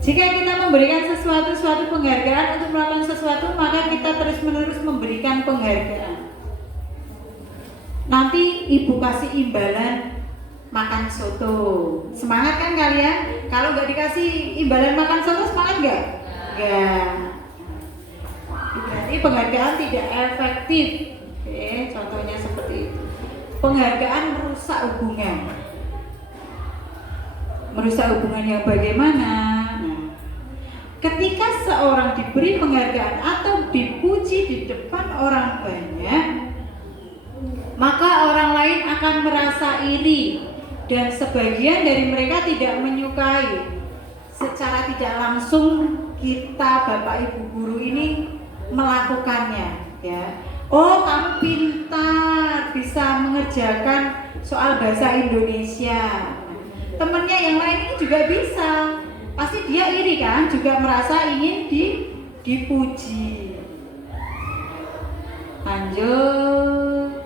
Jika kita memberikan suatu penghargaan untuk melakukan sesuatu, maka kita terus-menerus memberikan penghargaan. Nanti ibu kasih imbalan makan soto. Semangat kan kalian? Kalau nggak dikasih imbalan makan soto, semangat nggak? Nggak. Berarti penghargaan tidak efektif. Oke, contohnya seperti itu. Penghargaan merusak hubungan. Merusak hubungan yang bagaimana? Ketika seorang diberi penghargaan atau dipuji di depan orang banyak, maka orang lain akan merasa iri dan sebagian dari mereka tidak menyukai. Secara tidak langsung kita Bapak Ibu guru ini melakukannya, ya. Oh, kamu pintar, bisa mengerjakan soal bahasa Indonesia. Temennya yang lain ini juga bisa. Pasti dia iri kan, juga merasa ingin dipuji. Lanjut.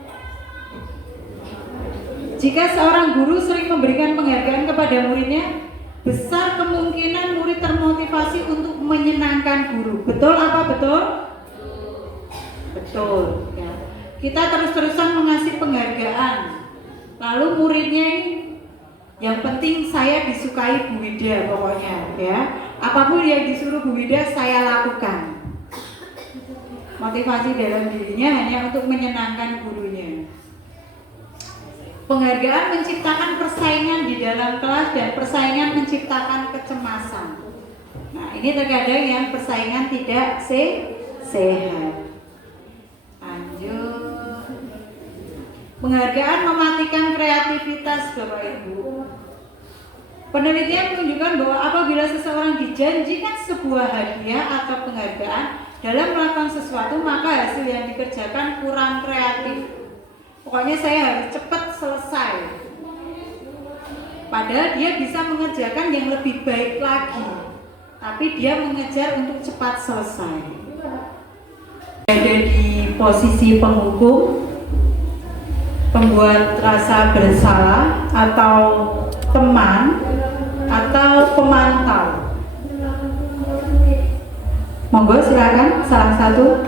Jika seorang guru sering memberikan penghargaan kepada muridnya, besar kemungkinan murid termotivasi untuk menyenangkan guru. Betul apa betul? Betul. Ya. Kita terus-terusan mengasih penghargaan, lalu muridnya ini, yang penting saya disukai Bu Wida pokoknya, ya. Apapun yang disuruh Bu Wida saya lakukan. Motivasi dalam dirinya hanya untuk menyenangkan gurunya. Penghargaan menciptakan persaingan di dalam kelas dan persaingan menciptakan kecemasan. Nah, ini terkadang yang persaingan tidak sehat. Lanjut. Penghargaan mematikan kreativitas Bapak Ibu. Penelitian menunjukkan bahwa apabila seseorang dijanjikan sebuah hadiah atau penghargaan dalam melakukan sesuatu, maka hasil yang dikerjakan kurang kreatif. Pokoknya saya harus cepat selesai. Padahal dia bisa mengerjakan yang lebih baik lagi, tapi dia mengejar untuk cepat selesai. Ada di posisi penghukum, pembuat rasa bersalah, atau teman, atau pemantau. Monggo silakan salah satu.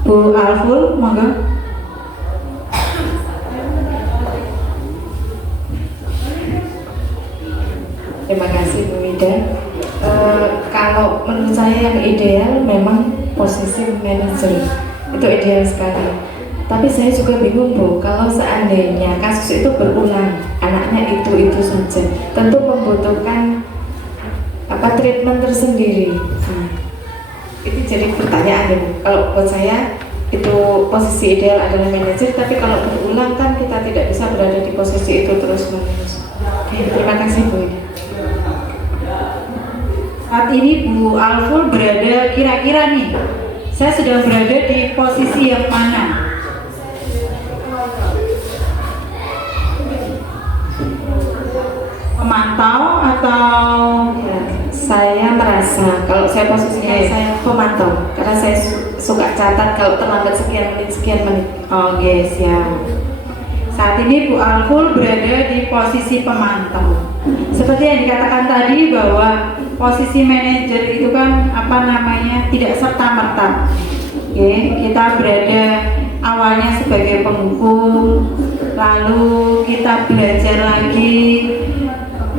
Bu Alful, monggo. Terima kasih Bu Wida. Kalau menurut saya yang ideal memang posisi manajer, itu ideal sekali. Tapi saya juga bingung Bu, kalau seandainya kasus itu berulang, anaknya itu saja, tentu membutuhkan treatment tersendiri. Itu jadi pertanyaan Bu. Kalau buat saya itu posisi ideal adalah manajer, tapi kalau berulang kan kita tidak bisa berada di posisi itu terus menerus. Oke, terima kasih Bu. Saat ini Bu Alful berada kira-kira nih, saya sedang berada di posisi yang mana? Pemantau atau Saya merasa kalau saya posisinya saya pemantau, karena saya suka catat kalau terlambat sekian menit. oh guys ya. Saat ini Bu Alful berada di posisi pemantau. Seperti yang dikatakan tadi bahwa posisi manajer itu kan tidak serta-merta. Kita berada awalnya sebagai penghukum, lalu kita belajar lagi.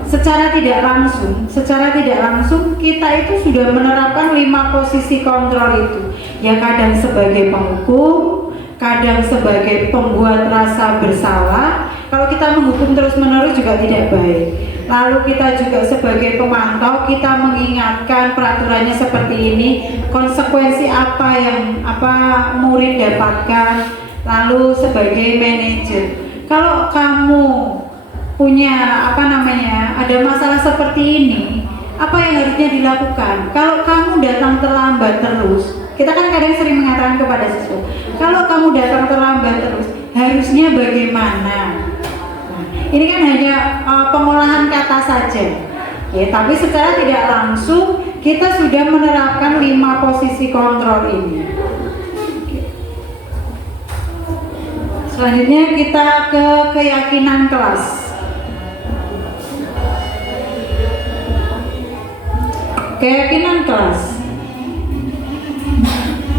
Secara tidak langsung kita itu sudah menerapkan 5 posisi kontrol itu. Ya kadang sebagai penghukum, kadang sebagai pembuat rasa bersalah. Kalau kita menghukum terus-menerus juga tidak baik. Lalu kita juga sebagai pemantau, kita mengingatkan peraturannya seperti ini, konsekuensi apa yang murid dapatkan. Lalu sebagai manajer, kalau kamu punya ada masalah seperti ini, apa yang harusnya dilakukan? Kalau kamu datang terlambat terus, kita kan kadang sering mengatakan kepada siswa, kalau kamu datang terlambat terus, harusnya bagaimana? Nah, ini kan hanya pengolahan kata saja, ya. Tapi secara tidak langsung kita sudah menerapkan 5 posisi kontrol ini. Selanjutnya kita ke keyakinan kelas. Keyakinan kelas.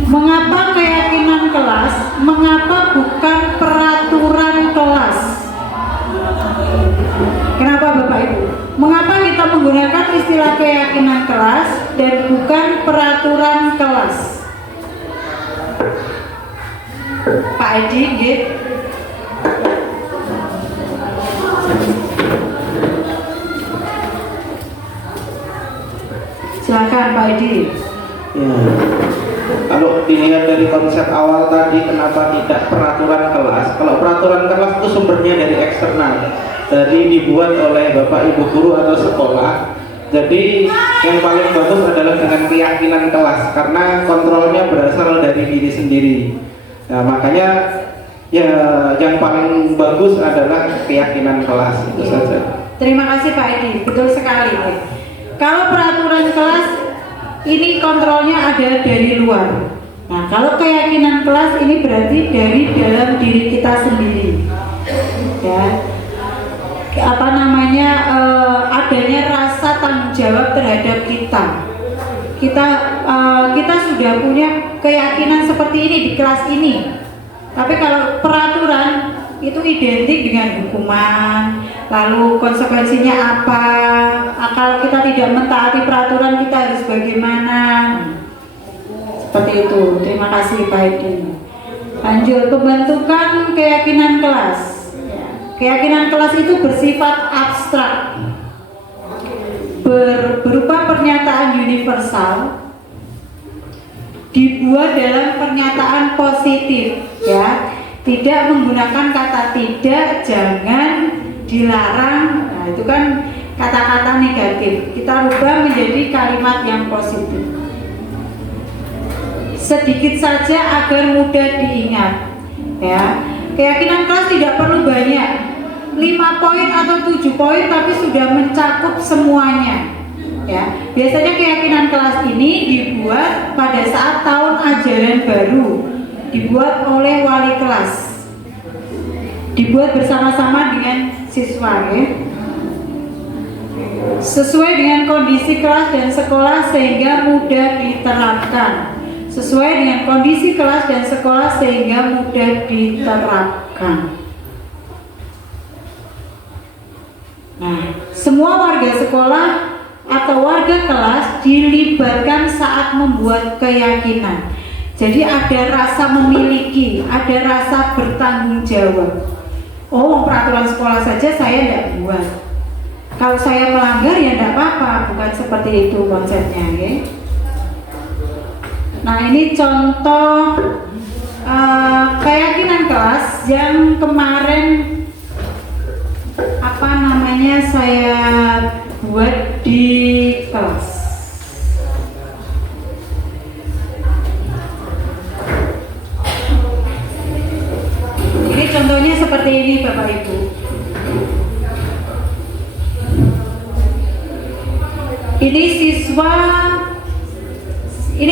Mengapa keyakinan kelas? Mengapa bukan peraturan kelas? Kenapa Bapak Ibu? Mengapa kita menggunakan istilah keyakinan kelas dan bukan peraturan kelas? Pak Edi, gitu. Silakan Pak Edi. Ya, kalau dilihat dari konsep awal tadi, kenapa tidak peraturan kelas? Kalau peraturan kelas itu sumbernya dari eksternal, dibuat oleh Bapak Ibu guru atau sekolah. Jadi yang paling bagus adalah dengan keyakinan kelas, karena kontrolnya berasal dari diri sendiri. Nah, makanya ya yang paling bagus adalah keyakinan kelas, itu saja. Terima kasih Pak Edi, betul sekali. Kalau peraturan kelas ini kontrolnya ada dari luar. Nah, kalau keyakinan kelas ini berarti dari dalam diri kita sendiri. Ya, adanya rasa tanggung jawab terhadap kita. Kita sudah punya keyakinan seperti ini di kelas ini. Tapi kalau peraturan itu identik dengan hukuman, lalu konsekuensinya apa? Kalau kita tidak mentaati peraturan, kita harus bagaimana? Seperti itu. Terima kasih Pak Edi. Lanjut, pembentukan keyakinan kelas. Keyakinan kelas itu bersifat abstrak, berupa pernyataan universal, dibuat dalam pernyataan positif, ya. Tidak menggunakan kata tidak, jangan, dilarang. Nah, itu kan kata-kata negatif. Kita rubah menjadi kalimat yang positif. Sedikit saja agar mudah diingat. Ya, keyakinan kelas tidak perlu banyak, 5 poin atau 7 poin, tapi sudah mencakup semuanya. Ya, biasanya keyakinan kelas ini dibuat pada saat tahun ajaran baru, dibuat oleh wali kelas, dibuat bersama-sama dengan siswa, ya. Sesuai dengan kondisi kelas dan sekolah sehingga mudah diterapkan. Sesuai dengan kondisi kelas dan sekolah sehingga mudah diterapkan. Nah, semua warga sekolah atau warga kelas dilibatkan saat membuat keyakinan. Jadi ada rasa memiliki, ada rasa bertanggung jawab. Oh, peraturan sekolah saja saya tidak buat. Kalau saya melanggar ya tidak apa-apa, bukan seperti itu konsepnya, ya. Nah, ini contoh keyakinan kelas yang kemarin saya buat di kelas. Ini contohnya seperti ini Bapak Ibu. Ini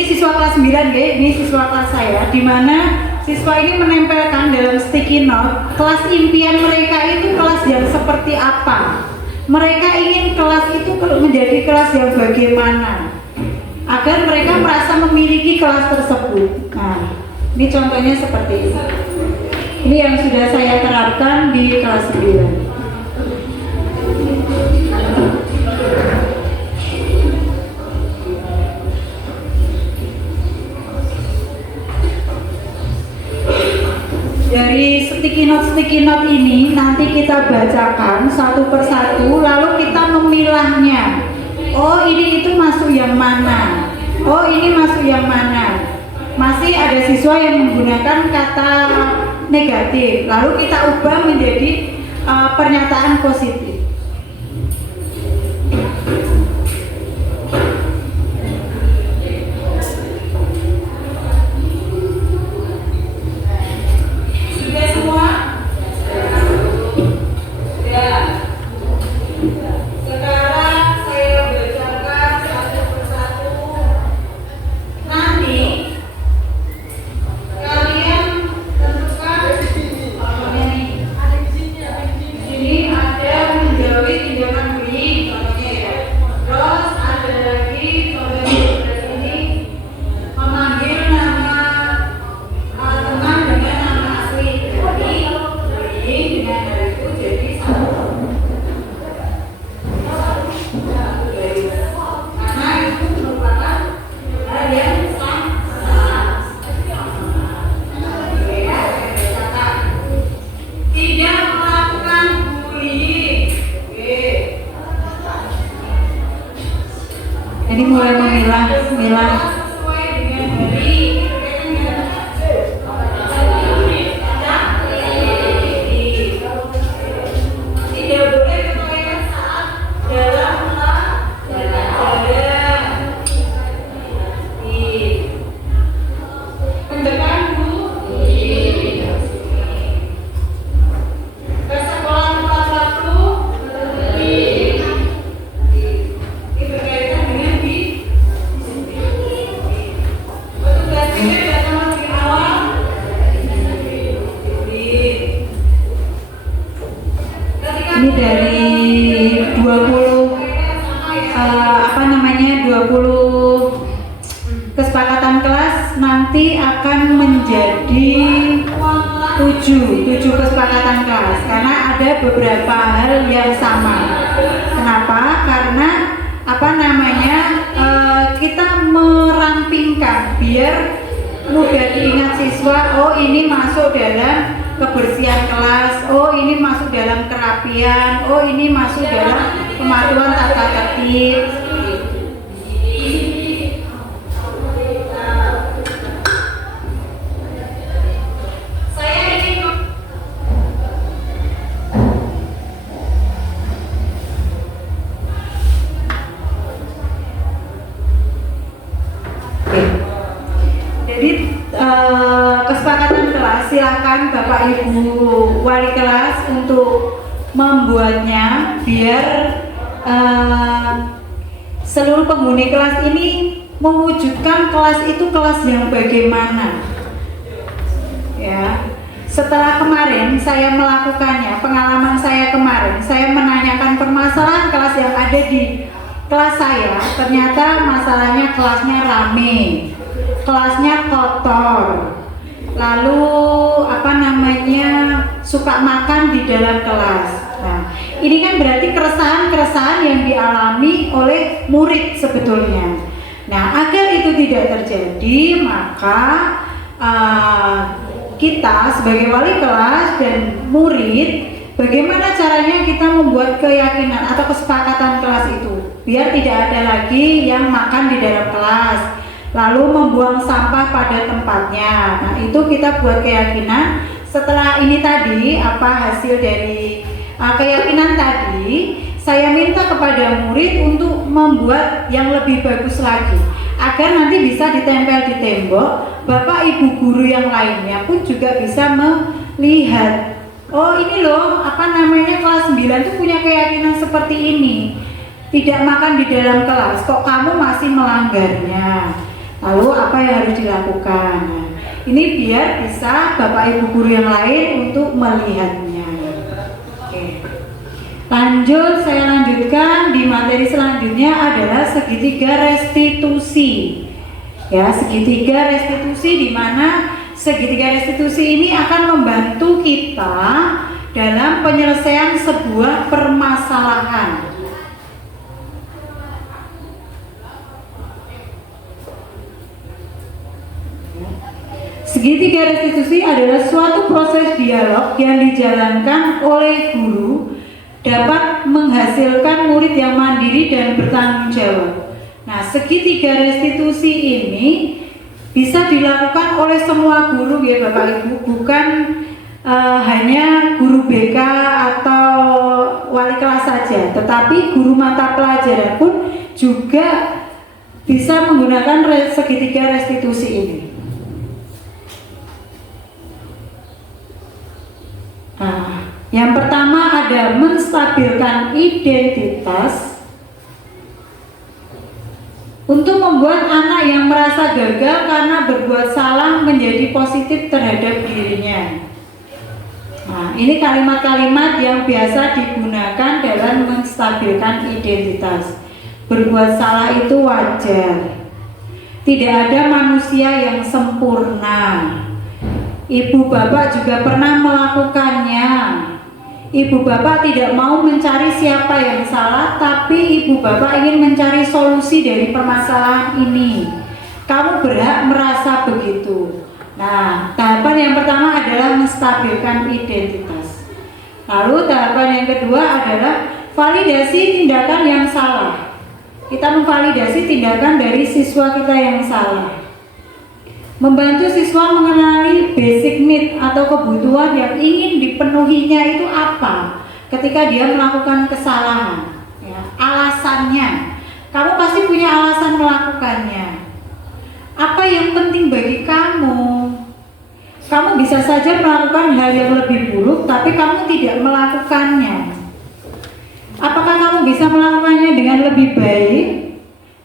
siswa kelas 9 ya, ini siswa kelas saya, di mana siswa ini menempelkan dalam sticky note kelas impian mereka itu kelas yang seperti apa. Mereka ingin kelas itu menjadi kelas yang bagaimana, agar mereka merasa memiliki kelas tersebut. Nah, ini contohnya seperti ini. Ini yang sudah saya terapkan di kelas 9. Dari sticky note ini nanti kita bacakan satu persatu, lalu kita memilahnya. Oh, ini itu masuk yang mana? Oh, ini masuk yang mana? Masih ada siswa yang menggunakan kata negatif, lalu kita ubah menjadi pernyataan positif. Jadi mulai memilah. Ini dari 20 kesepakatan kelas nanti akan menjadi 7 kesepakatan kelas, karena ada beberapa hal yang sama. Kenapa? Karena kita merampingkan biar mudah diingat siswa. Oh, ini masuk dalam kebersihan kelas, oh ini masuk dalam kerapian, oh ini masuk dalam kemampuan tata tertib. Jadi kesepakatan kelas, silakan Bapak Ibu wali kelas untuk membuatnya biar seluruh penghuni kelas ini mewujudkan kelas itu kelas yang bagaimana. Ya, setelah kemarin saya melakukannya, pengalaman saya kemarin, saya menanyakan permasalahan kelas yang ada di kelas saya. Ternyata masalahnya kelasnya rame, kelasnya kotor, lalu suka makan di dalam kelas. Nah, ini kan berarti keresahan yang dialami oleh murid sebetulnya. Nah, agar itu tidak terjadi, maka kita sebagai wali kelas dan murid, bagaimana caranya kita membuat keyakinan atau kesepakatan kelas itu biar tidak ada lagi yang makan di dalam kelas, lalu membuang sampah pada tempatnya. Nah, itu kita buat keyakinan. Setelah ini tadi, hasil dari keyakinan tadi, saya minta kepada murid untuk membuat yang lebih bagus lagi, agar nanti bisa ditempel di tembok. Bapak Ibu guru yang lainnya pun juga bisa melihat, oh ini loh, kelas 9 itu punya keyakinan seperti ini, tidak makan di dalam kelas, kok kamu masih melanggarnya. Lalu apa yang harus dilakukan? Ini biar bisa Bapak Ibu guru yang lain untuk melihatnya. Oke. Lanjut, saya lanjutkan di materi selanjutnya adalah segitiga restitusi. Ya, segitiga restitusi, di mana segitiga restitusi ini akan membantu kita dalam penyelesaian sebuah permasalahan. Segitiga restitusi adalah suatu proses dialog yang dijalankan oleh guru dapat menghasilkan murid yang mandiri dan bertanggung jawab. Nah, segitiga restitusi ini bisa dilakukan oleh semua guru ya Bapak Ibu, bukan hanya guru BK atau wali kelas saja, tetapi guru mata pelajaran pun juga bisa menggunakan segitiga restitusi ini. Nah, yang pertama ada menstabilkan identitas untuk membuat anak yang merasa gagal karena berbuat salah menjadi positif terhadap dirinya. Nah, ini kalimat-kalimat yang biasa digunakan dalam menstabilkan identitas. Berbuat salah itu wajar. Tidak ada manusia yang sempurna. Ibu bapak juga pernah melakukannya. Ibu bapak tidak mau mencari siapa yang salah, tapi ibu bapak ingin mencari solusi dari permasalahan ini. Kamu berhak merasa begitu. Nah, tahapan yang pertama adalah menstabilkan identitas. Lalu tahapan yang kedua adalah validasi tindakan yang salah. Kita memvalidasi tindakan dari siswa kita yang salah. Membantu siswa mengenali basic need atau kebutuhan yang ingin dipenuhinya itu apa ketika dia melakukan kesalahan, ya, alasannya. Kamu pasti punya alasan melakukannya. Apa yang penting bagi kamu? Kamu bisa saja melakukan hal yang lebih buruk, tapi kamu tidak melakukannya. Apakah kamu bisa melakukannya dengan lebih baik?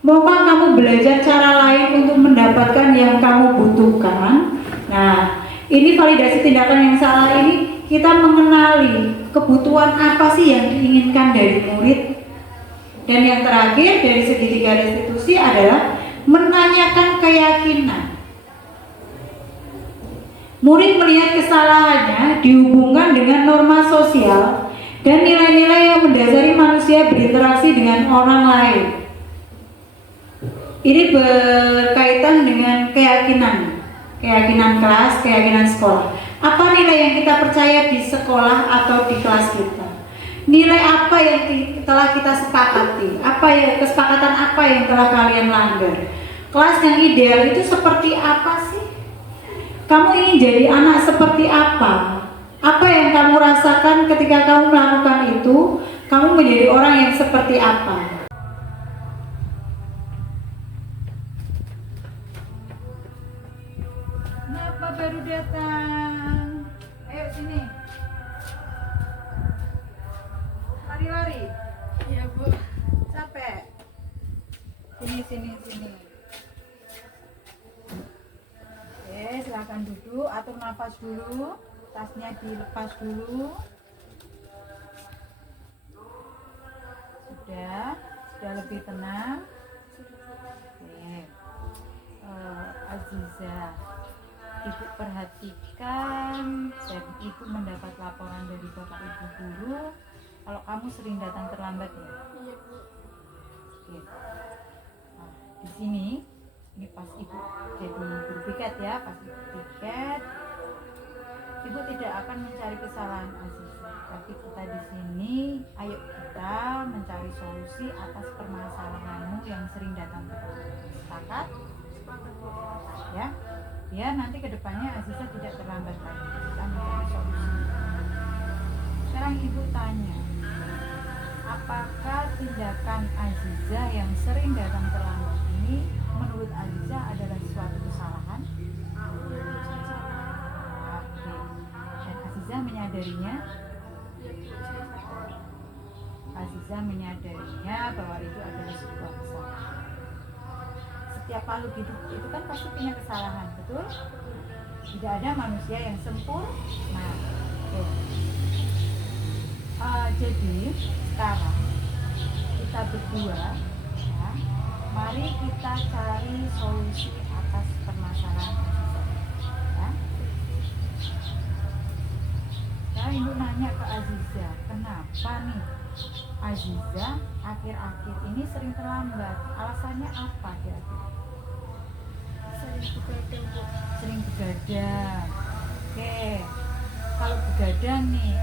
Maukah kamu belajar cara lain untuk mendapatkan yang kamu butuhkan? Nah, ini validasi tindakan yang salah ini, kita mengenali kebutuhan apa sih yang diinginkan dari murid. Dan yang terakhir dari segitiga restitusi adalah menanyakan keyakinan. Murid melihat kesalahannya dihubungkan dengan norma sosial dan nilai-nilai yang mendasari manusia berinteraksi dengan orang lain. Ini berkaitan dengan keyakinan kelas, keyakinan sekolah. Apa nilai yang kita percaya di sekolah atau di kelas kita? Nilai apa yang telah kita sepakati? Kesepakatan apa yang telah kalian langgar? Kelas yang ideal itu seperti apa sih? Kamu ingin jadi anak seperti apa? Apa yang kamu rasakan ketika kamu melakukan itu? Kamu menjadi orang yang seperti apa? Kenapa baru datang? Ayo sini. Lari-lari. Iya Bu. Capek. Sini. Oke, silakan duduk, atur nafas dulu, tasnya dilepas dulu. Sudah lebih tenang. Oke. Aziza, Ibu perhatikan dan Ibu mendapat laporan dari Bapak Ibu guru kalau kamu sering datang terlambat ya. Iya Bu. Oke. Nah, di sini ini pas Ibu jadi guru piket ya, pas Ibu piket, Ibu tidak akan mencari kesalahan Aziza, tapi kita di sini, ayo kita mencari solusi atas permasalahanmu yang sering datang terlambat. Sepakat? Ya, ya nanti kedepannya Aziza tidak terlambat lagi. Kita mencari solusi. Sekarang Ibu tanya, apakah tindakan Aziza yang sering datang terlambat ini menurut Aziza adalah suatu kesalahan? Oke. Dan Aziza menyadarinya? Aziza menyadarinya bahwa itu adalah sebuah kesalahan. Setiap makhluk hidup itu kan pasti punya kesalahan, betul? Tidak ada manusia yang sempurna. Oke. Jadi sekarang kita berdua, ya, mari kita cari solusi atas permasalahan Aziza. Ya. Saya Ibu nanya ke Aziza, kenapa nih Aziza akhir-akhir ini sering terlambat? Alasannya apa kira-kira? Sering begadang. Oke. Kalau begadang nih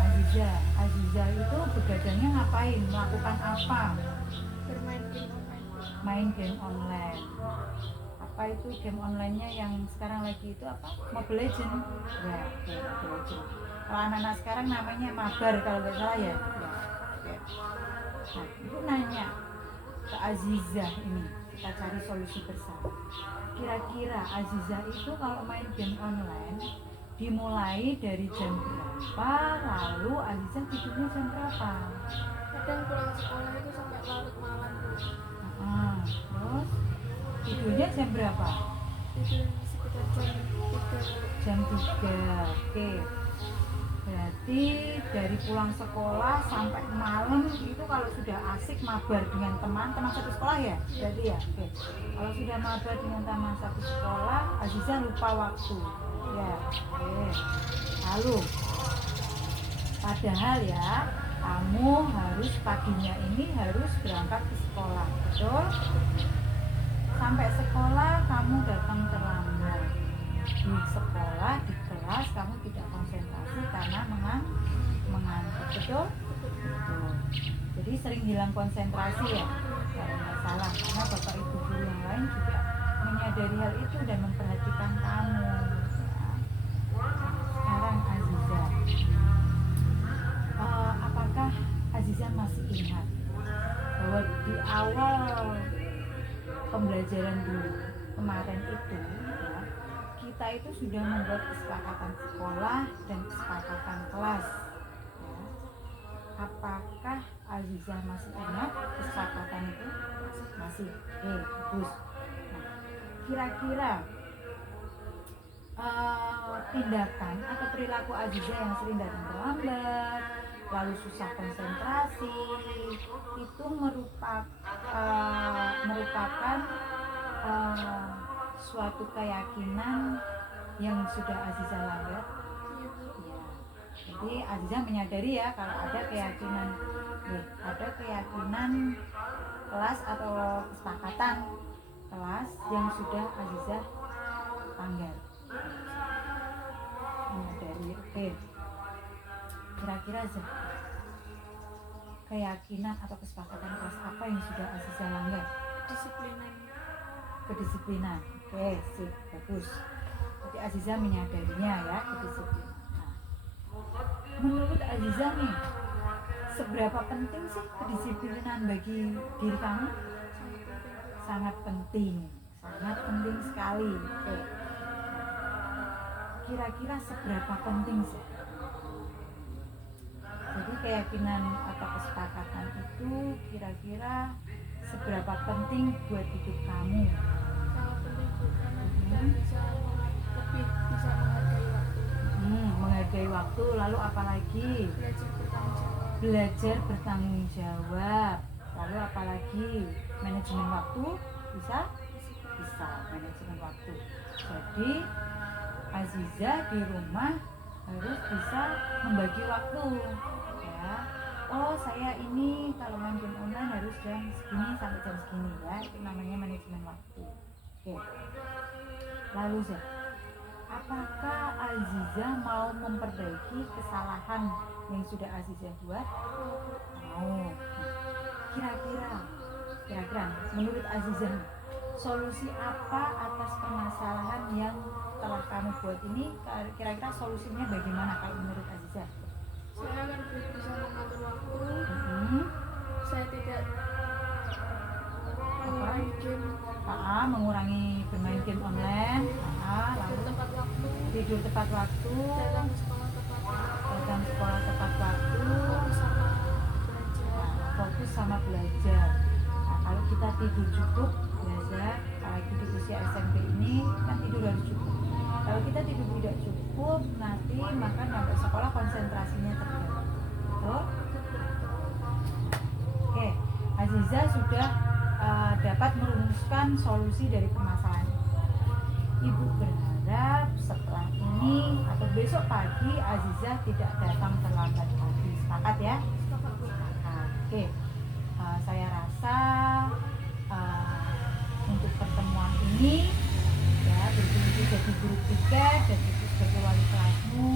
Aziza itu begadangnya ngapain? Melakukan apa? Bermain game online. Main game online. Apa itu game online-nya yang sekarang lagi itu apa? Mobile Legends. Ya, oke, Mobile Legends. Kalau anak-anak sekarang namanya mabar kalau nggak salah ya. Oke. Nah, itu nanya ke Aziza ini, kita cari solusi bersama. Kira-kira Aziza itu kalau main game online dimulai dari jam berapa, lalu Aziza tidurnya jam berapa? Kadang pulang sekolah itu sampai larut malam. Terus tidurnya jam berapa? Tidur sekitar jam 3. Jam 3. Oke. Berarti dari pulang sekolah sampai malam itu kalau sudah asik mabar dengan teman satu sekolah ya? Berarti ya? Oke. Kalau sudah mabar dengan teman satu sekolah, Aziza lupa waktu. Ya, oke. Lalu padahal ya, kamu harus paginya ini harus berangkat ke sekolah, betul? Sampai sekolah kamu datang terlambat. Di sekolah, di kelas kamu tidak konsentrasi karena mengantuk, betul? Betul. Jadi sering hilang konsentrasi ya, kalau nggak salah. Karena bapak ibu guru yang lain juga menyadari hal itu dan memperhatikan kamu. Sekarang Aziza, apakah Aziza masih ingat bahwa di awal pembelajaran dulu kemarin itu ya, kita itu sudah membuat kesepakatan sekolah dan kesepakatan kelas ya. Apakah Aziza masih ingat kesepakatan itu? Masih. Bagus. Nah, kira-kira tindakan atau perilaku Aziza yang sering datang terlambat, lalu susah konsentrasi, itu merupakan suatu keyakinan yang sudah Aziza langgar. Ya. Jadi Aziza menyadari ya kalau ada keyakinan kelas atau kesepakatan kelas yang sudah Aziza langgar. Menyadari, oke. Kira-kira aja keyakinan atau kesepakatan kelas apa yang sudah Aziza langgar? Kedisiplinan. Oke, sip, bagus. Jadi Aziza menyadarinya ya, kedisiplinan. Nah, menurut Aziza nih, seberapa penting sih kedisiplinan bagi diri kamu? Sangat penting sekali. Oke. Kira-kira seberapa penting sih? Jadi keyakinan atau kesepakatan itu kira-kira seberapa penting buat hidup kamu? Sangat penting karena kita bisa menghargai waktu. Menghargai waktu, lalu apalagi? Belajar bertanggung jawab. Lalu apalagi? Manajemen waktu bisa manajemen waktu. Jadi Aziza di rumah harus bisa membagi waktu ya. Oh, saya ini kalau main game online harus jam segini sampai jam segini ya, itu namanya manajemen waktu. Oke. Lalu apakah Aziza mau memperbaiki kesalahan yang sudah Aziza buat? Mau. Kira-kira menurut Aziza solusi apa atas permasalahan yang telah kamu buat ini? Kira-kira solusinya bagaimana kalau menurut Aziza? Saya akan bisa mengatur waktu. Saya tidak mengurangi game. Mengurangi bermain game online. Lalu tidur tepat waktu. Datang sekolah tepat waktu. Fokus sama belajar. Nah, kalau kita tidur cukup, belajar apalagi di usia SMP ini kan tidur harus cukup. Kalau kita tidur tidak cukup, nanti maka sampai sekolah konsentrasinya terganggu. Betul? Oke, Aziza sudah dapat merumuskan solusi dari permasalahan ini. Ibu berharap setelah ini atau besok pagi Aziza tidak datang terlambat lagi. Sepakat ya? Sepakat. Oke, saya rasa untuk pertemuan ini ya begitu jadi guru tiket dan itu sebagai wali kelasmu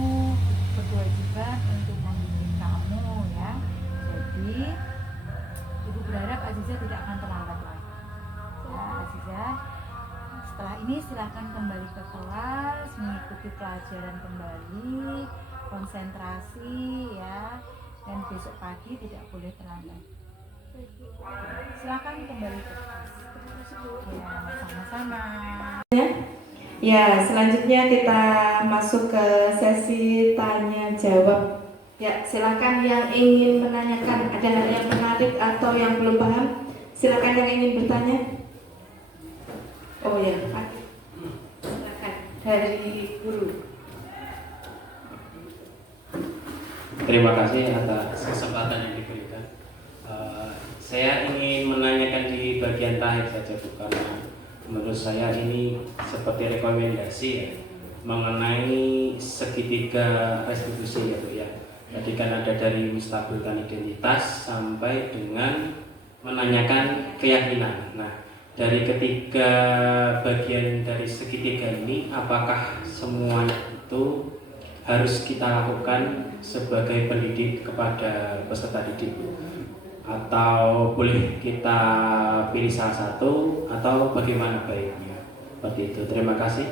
berkewajiban untuk membimbing kamu ya. Jadi ibu berharap Aziza tidak akan terlambat lagi. Ya Aziza, setelah ini silahkan kembali ke kelas, mengikuti pelajaran kembali, konsentrasi ya, dan besok pagi tidak boleh terlambat. Silahkan kembali ke kelas. Ya, sama-sama. Ya, selanjutnya kita masuk ke sesi tanya jawab. Ya, silakan yang ingin menanyakan, ada hal yang menarik atau yang belum paham, silakan yang ingin bertanya. Oh ya, Pak. Silakan dari guru. Terima kasih atas kesempatan yang diberikan. Saya ingin menanyakan di bagian terakhir saja Bu, karena menurut saya ini seperti rekomendasi ya, mengenai segitiga restitusi ya Bu ya. Tadi kan ada dari menstabilkan identitas sampai dengan menanyakan keyakinan. Nah, dari ketiga bagian dari segitiga ini, apakah semuanya itu harus kita lakukan sebagai pendidik kepada peserta didik, atau boleh kita pilih salah satu, atau bagaimana baiknya? Seperti itu. Terima kasih.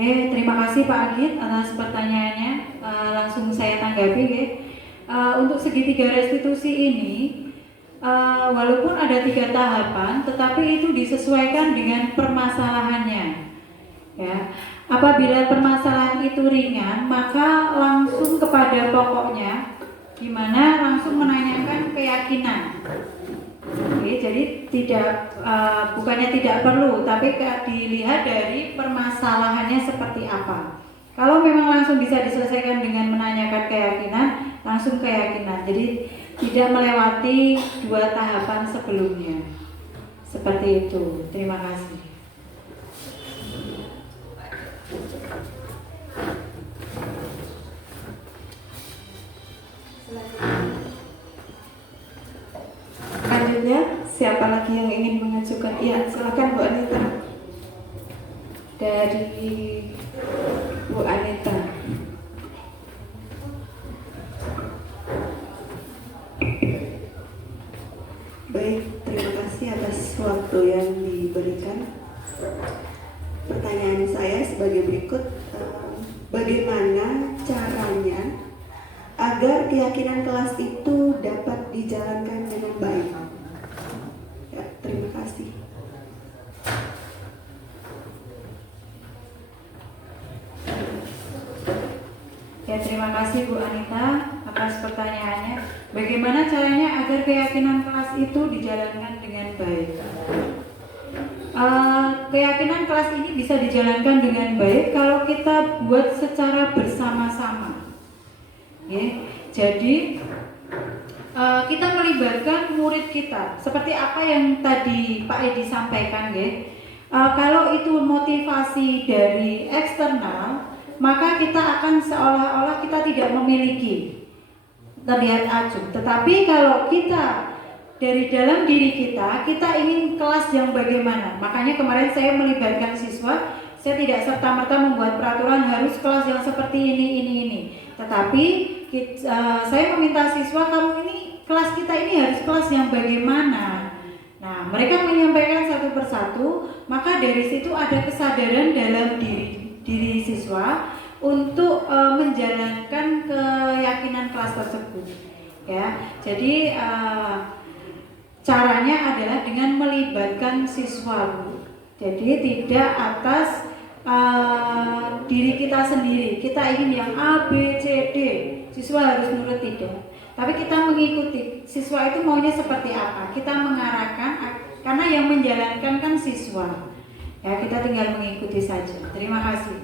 Terima kasih Pak Agit atas pertanyaannya. Langsung saya tanggapi ya. Untuk segitiga restitusi ini, walaupun ada 3 tahapan, tetapi itu disesuaikan dengan permasalahannya. Ya, apabila permasalahan itu ringan, maka langsung kepada pokoknya, gimana langsung menanyakan keyakinan. Oke, jadi bukannya tidak perlu, tapi dilihat dari permasalahannya seperti apa. Kalau memang langsung bisa diselesaikan dengan menanyakan keyakinan, langsung keyakinan. Jadi tidak melewati 2 tahapan sebelumnya. Seperti itu. Terima kasih. Selanjutnya, siapa lagi yang ingin mengajukan? Ya, silakan Bu Anita. Dari Bu Anita. Baik, terima kasih atas waktu yang diberikan. Pertanyaan saya sebagai berikut, bagaimana caranya agar keyakinan kelas itu dapat dijalankan dengan baik? Ya, terima kasih. Ya, terima kasih Bu Anita atas pertanyaannya. Bagaimana caranya agar keyakinan kelas itu dijalankan dengan baik? Keyakinan kelas ini bisa dijalankan dengan baik kalau kita buat secara bersama-sama. Ya, jadi kita melibatkan murid kita. Seperti apa yang tadi Pak Edi sampaikan, ya. Kalau itu motivasi dari eksternal, maka kita akan seolah-olah kita tidak memiliki, terlihat acuh. Tetapi kalau kita dari dalam diri kita ingin kelas yang bagaimana. Makanya kemarin saya melibatkan siswa, saya tidak serta-merta membuat peraturan harus kelas yang seperti ini. Tetapi saya meminta siswa, kamu ini kelas kita ini harus kelas yang bagaimana. Nah, mereka menyampaikan satu persatu, maka dari situ ada kesadaran dalam diri siswa untuk menjalankan keyakinan kelas tersebut. Ya, jadi caranya adalah dengan melibatkan siswa. Jadi tidak atas diri kita sendiri. Kita ingin yang A, B, C, D, siswa harus nurut, tidak. Tapi kita mengikuti siswa itu maunya seperti apa. Kita mengarahkan karena yang menjalankan kan siswa. Ya, kita tinggal mengikuti saja. Terima kasih.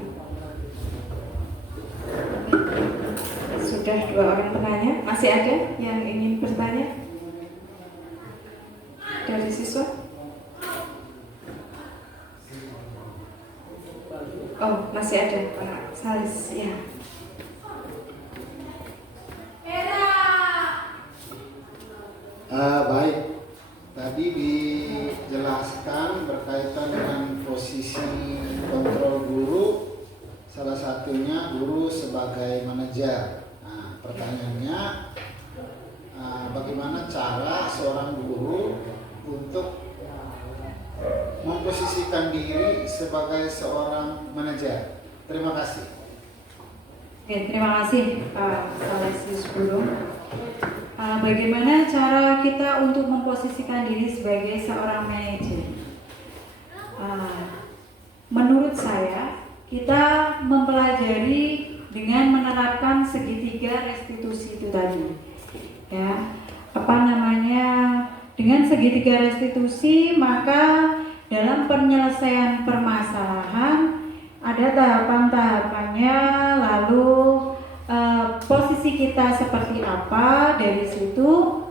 Sudah 2 orang penanya, masih ada yang ingin bertanya dari siswa? Oh, masih ada Pak Salis ya. Baik, tadi dijelaskan berkaitan dengan posisi kontrol guru, salah satunya guru sebagai manajer. Nah, pertanyaannya, bagaimana cara seorang guru untuk memposisikan diri sebagai seorang manajer? Terima kasih. Oke, terima kasih Pak Salesius Guru. Bagaimana cara kita untuk memposisikan diri sebagai seorang manajer? Menurut saya, kita mempelajari dengan menerapkan segitiga restitusi itu tadi. Ya, dengan segitiga restitusi, maka dalam penyelesaian permasalahan ada tahapan-tahapannya, lalu posisi kita seperti apa. Dari situ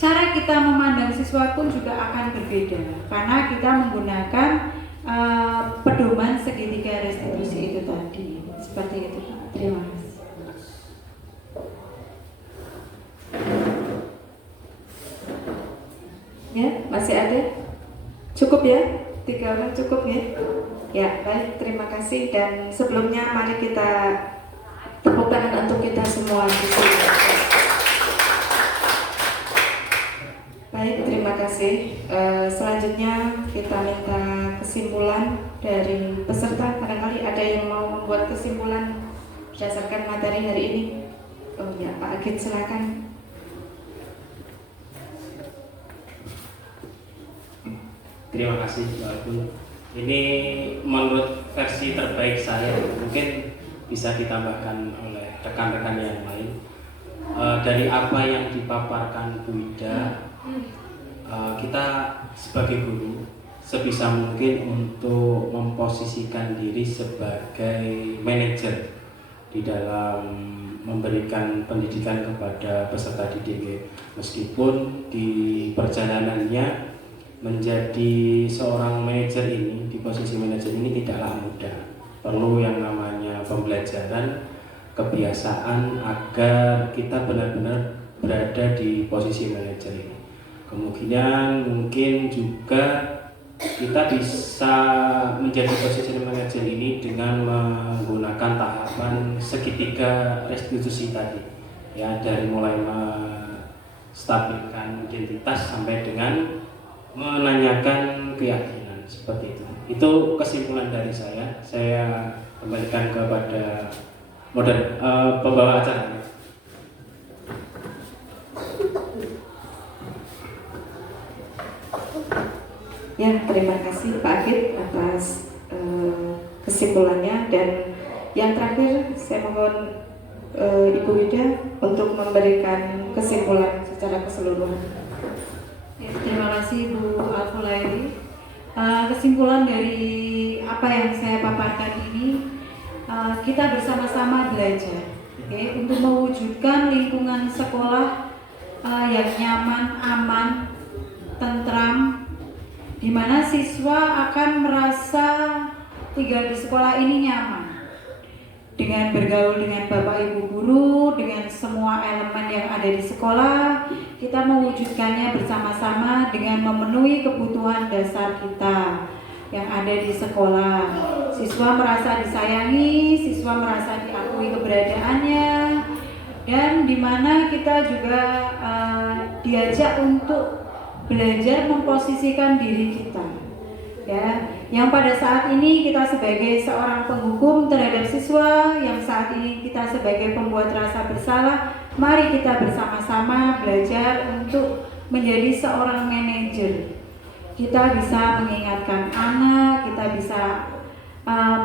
cara kita memandang siswa pun juga akan berbeda, karena kita menggunakan pedoman segitiga restitusi itu tadi. Seperti itu Pak. Terima kasih. Ya, masih ada? Cukup ya? 3 orang cukup ya? Ya, baik, terima kasih. Dan sebelumnya mari kita tepuk tangan untuk kita semua di sini. Baik, terima kasih. Selanjutnya kita minta kesimpulan dari peserta. Barangkali ada yang mau membuat kesimpulan berdasarkan materi hari ini. Oh ya, Pak Agit, silakan. Terima kasih Mbak Agun. Ini menurut versi terbaik saya, mungkin bisa ditambahkan oleh rekan-rekan yang lain. Dari apa yang dipaparkan Bu Ida, kita sebagai guru sebisa mungkin untuk memposisikan diri sebagai manajer di dalam memberikan pendidikan kepada peserta didik. Meskipun di perjalanannya menjadi seorang manajer ini, di posisi manajer ini tidaklah mudah. Perlu yang namanya pembelajaran, kebiasaan agar kita benar-benar berada di posisi manajer ini. Kemungkinan mungkin juga kita bisa menjadi posisi manajer ini dengan menggunakan tahapan segitiga restitusi tadi. Ya, dari mulai menstabilkan identitas sampai dengan menanyakan keyakinan, seperti itu. Itu kesimpulan dari saya. Saya kembalikan kepada pembawa acara. Ya, terima kasih Pak Agit atas kesimpulannya. Dan yang terakhir saya mohon Ibu Wida untuk memberikan kesimpulan secara keseluruhan. Ya, terima kasih Bu Alfulairi. Kesimpulan dari apa yang saya paparkan ini, kita bersama-sama belajar, untuk mewujudkan lingkungan sekolah yang nyaman, aman, tentram, di mana siswa akan merasa tinggal di sekolah ini nyaman dengan bergaul dengan Bapak Ibu guru, dengan semua elemen yang ada di sekolah. Kita mewujudkannya bersama-sama dengan memenuhi kebutuhan dasar kita yang ada di sekolah. Siswa merasa disayangi, siswa merasa diakui keberadaannya, dan di mana kita juga diajak untuk belajar memposisikan diri kita. Ya, yang pada saat ini kita sebagai seorang penghukum terhadap siswa, yang saat ini kita sebagai pembuat rasa bersalah, mari kita bersama-sama belajar untuk menjadi seorang manajer. Kita bisa mengingatkan anak, kita bisa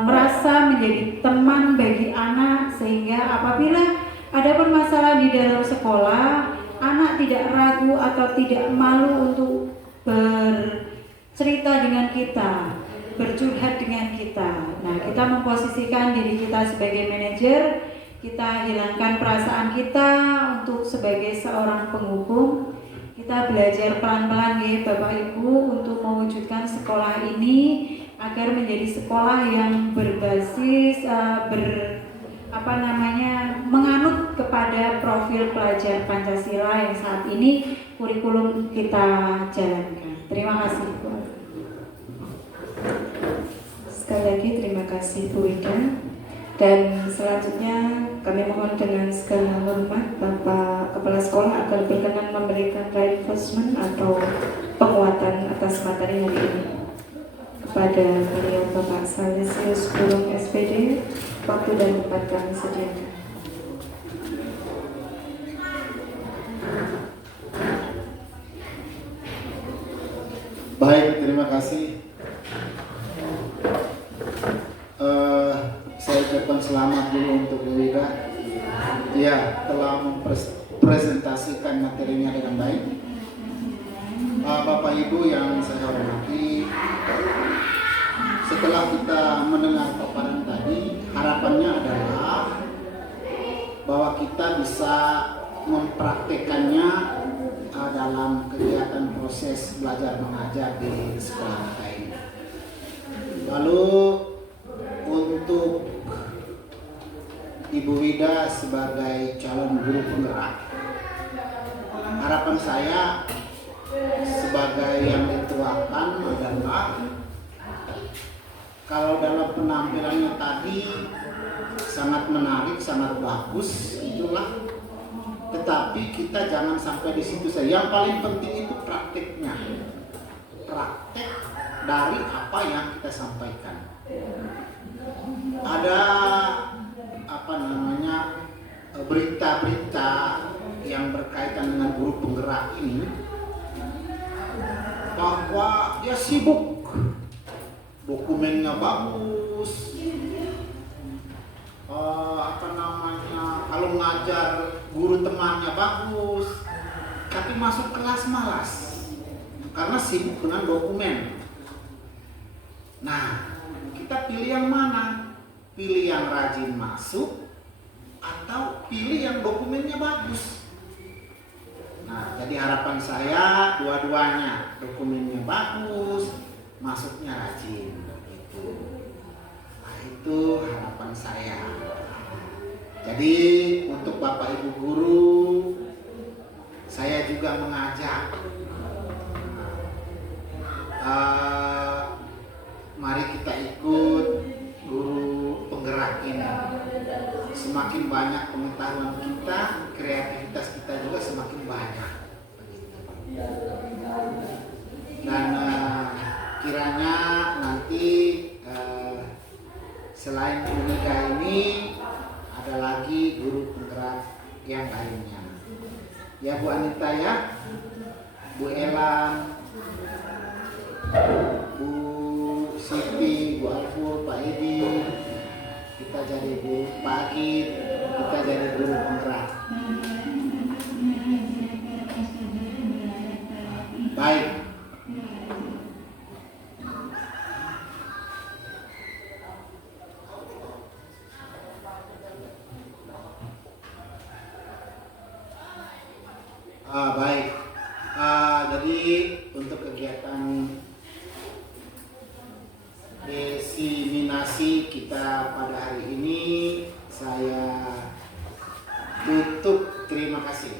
merasa menjadi teman bagi anak, sehingga apabila ada permasalahan di dalam sekolah, anak-anak tidak ragu atau tidak malu untuk bercerita dengan kita, bercurhat dengan kita. Nah, kita memposisikan diri kita sebagai manajer, kita hilangkan perasaan kita untuk sebagai seorang penghukum. Kita belajar pelan-pelan ya Bapak Ibu untuk mewujudkan sekolah ini agar menjadi sekolah yang berbasis menganut kepada profil pelajar Pancasila yang saat ini kurikulum kita jalankan. Terima kasih Bu. Sekali lagi terima kasih Bu Wida. Dan selanjutnya kami mohon dengan segala hormat Bapak Kepala Sekolah agar berkenan memberikan reinforcement atau penguatan atas materi hari ini kepada beliau Bapak Salesius Burung SPD. Waktu dan tempat kami sediakan. Baik, terima kasih. Saya ucapkan selamat dulu untuk Bu Wida. Ya, telah mempresentasikan materinya dengan baik. Bapak Ibu yang saya hormati, setelah kita mendengar paparan tadi, harapannya adalah bahwa kita bisa mempraktekannya dalam kegiatan proses belajar mengajar di sekolah kita ini. Lalu untuk Ibu Wida sebagai calon guru penggerak, harapan saya sebagai yang dituakan adalah kalau dalam penampilannya tadi sangat menarik, sangat bagus, itulah. Tetapi kita jangan sampai di situ saja. Yang paling penting itu prakteknya, praktek dari apa yang kita sampaikan. Ada berita-berita yang berkaitan dengan guru penggerak ini bahwa dia sibuk, dokumennya bagus, kalau ngajar guru temannya bagus, tapi masuk kelas malas karena sibuk dengan dokumen. Nah, kita pilih yang mana? Pilih yang rajin masuk atau pilih yang dokumennya bagus? Nah, jadi harapan saya dua-duanya, dokumennya bagus, masuknya rajin. Nah, itu harapan saya. Jadi untuk Bapak Ibu guru, saya juga mengajak, mari kita ikut guru penggerak ini. Semakin banyak pengetahuan kita, kreativitas kita juga semakin banyak. Dan kiranya nanti selain Bu Mega ini ada lagi guru penggerak yang lainnya. Ya Bu Anita ya, Bu Elan, Bu Siti, Bu Alfur, Pak Edi, kita jadi guru pagi, kita jadi guru penggerak. Baik. Baik. Jadi untuk kegiatan diseminasi kita pada hari ini saya tutup. Terima kasih.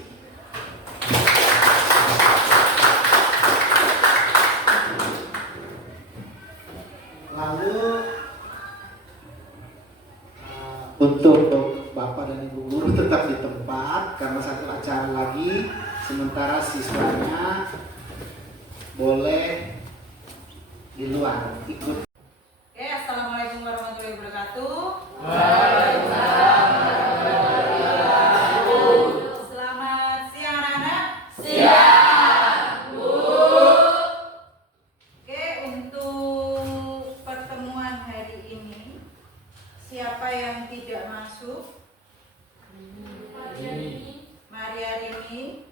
Lalu untuk Bapak dan Ibu guru tetap di tempat karena satu acara lagi, sementara siswanya boleh di luar ikut. Oke, assalamualaikum warahmatullahi wabarakatuh. Selamat siang anak-anak. Siang, Bu. Oke, untuk pertemuan hari ini, siapa yang tidak masuk? Maria Rini.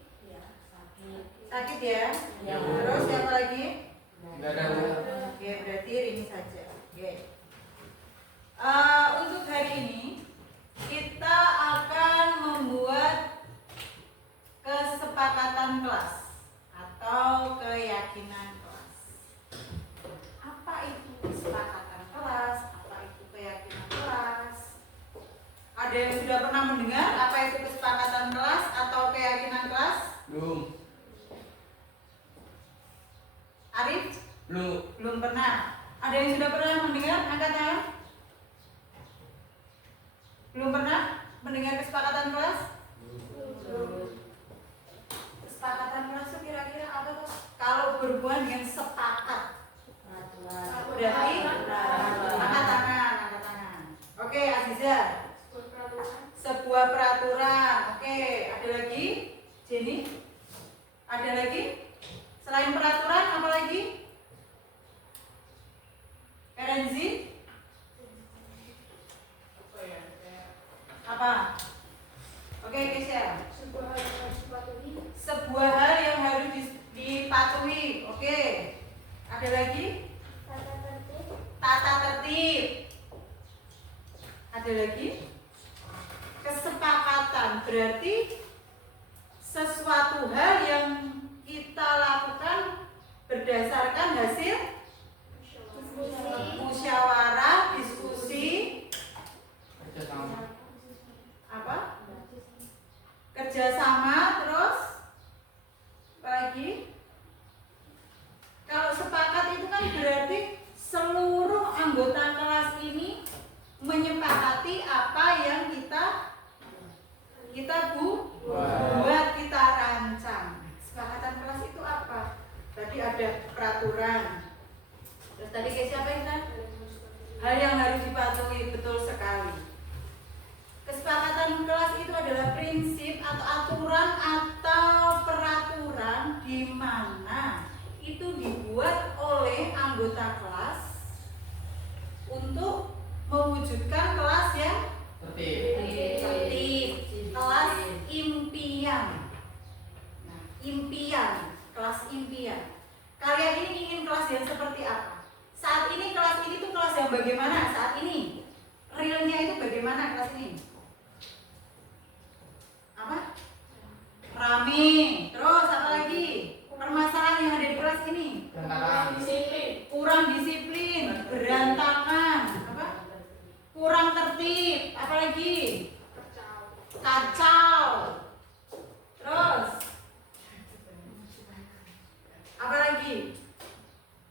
ya? Terus siapa lagi? Enggak ada. Oke, berarti ini saja. Oke. Untuk hari ini kita akan membuat kesepakatan kelas atau keyakinan kelas. Apa itu kesepakatan kelas? Apa itu keyakinan kelas? Ada yang sudah pernah mendengar apa itu kesepakatan kelas atau keyakinan kelas? Belum. Arif? Belum pernah. Ada yang sudah pernah mendengar? Angkat tangan. Belum pernah mendengar kesepakatan kelas? Kesepakatan kelas itu kira-kira apa tuh? Kalau berhubungan dengan sepakat. Berarti angkat tangan. Oke, Aziza. Sebuah peraturan. Oke, ada lagi? Jenny? Ada lagi? Selain peraturan apa lagi? Renzi? Apa? Oke, Kesia. Sebuah hal yang harus dipatuhi. Oke. Ada lagi? Tata tertib. Ada lagi? Kesepakatan. Berarti sesuatu hal yang kita lakukan berdasarkan hasil musyawarah, diskusi, apa? Kerjasama, terus apa lagi? Kalau sepakat itu kan berarti seluruh anggota kelas ini menyepakati apa yang kita buat, kita rancang. Kesepakatan kelas itu apa? Tadi ada peraturan. Terus tadi kayak siapa yang tadi? Hal yang harus dipatuhi, betul sekali. Kesepakatan kelas itu adalah prinsip atau aturan atau peraturan di mana itu dibuat oleh anggota kelas untuk mewujudkan kelas yang tertib, kelas impian. Nah, impian, kelas impian. Kalian ini ingin kelas yang seperti apa? Saat ini kelas ini tuh kelas yang bagaimana? Saat ini realnya itu bagaimana kelas ini? Apa? Rame. Terus apa lagi? Permasalahan yang ada di kelas ini? Kurang disiplin, berantakan, apa? Kurang tertib, apa lagi? Kacau. Terus apa lagi?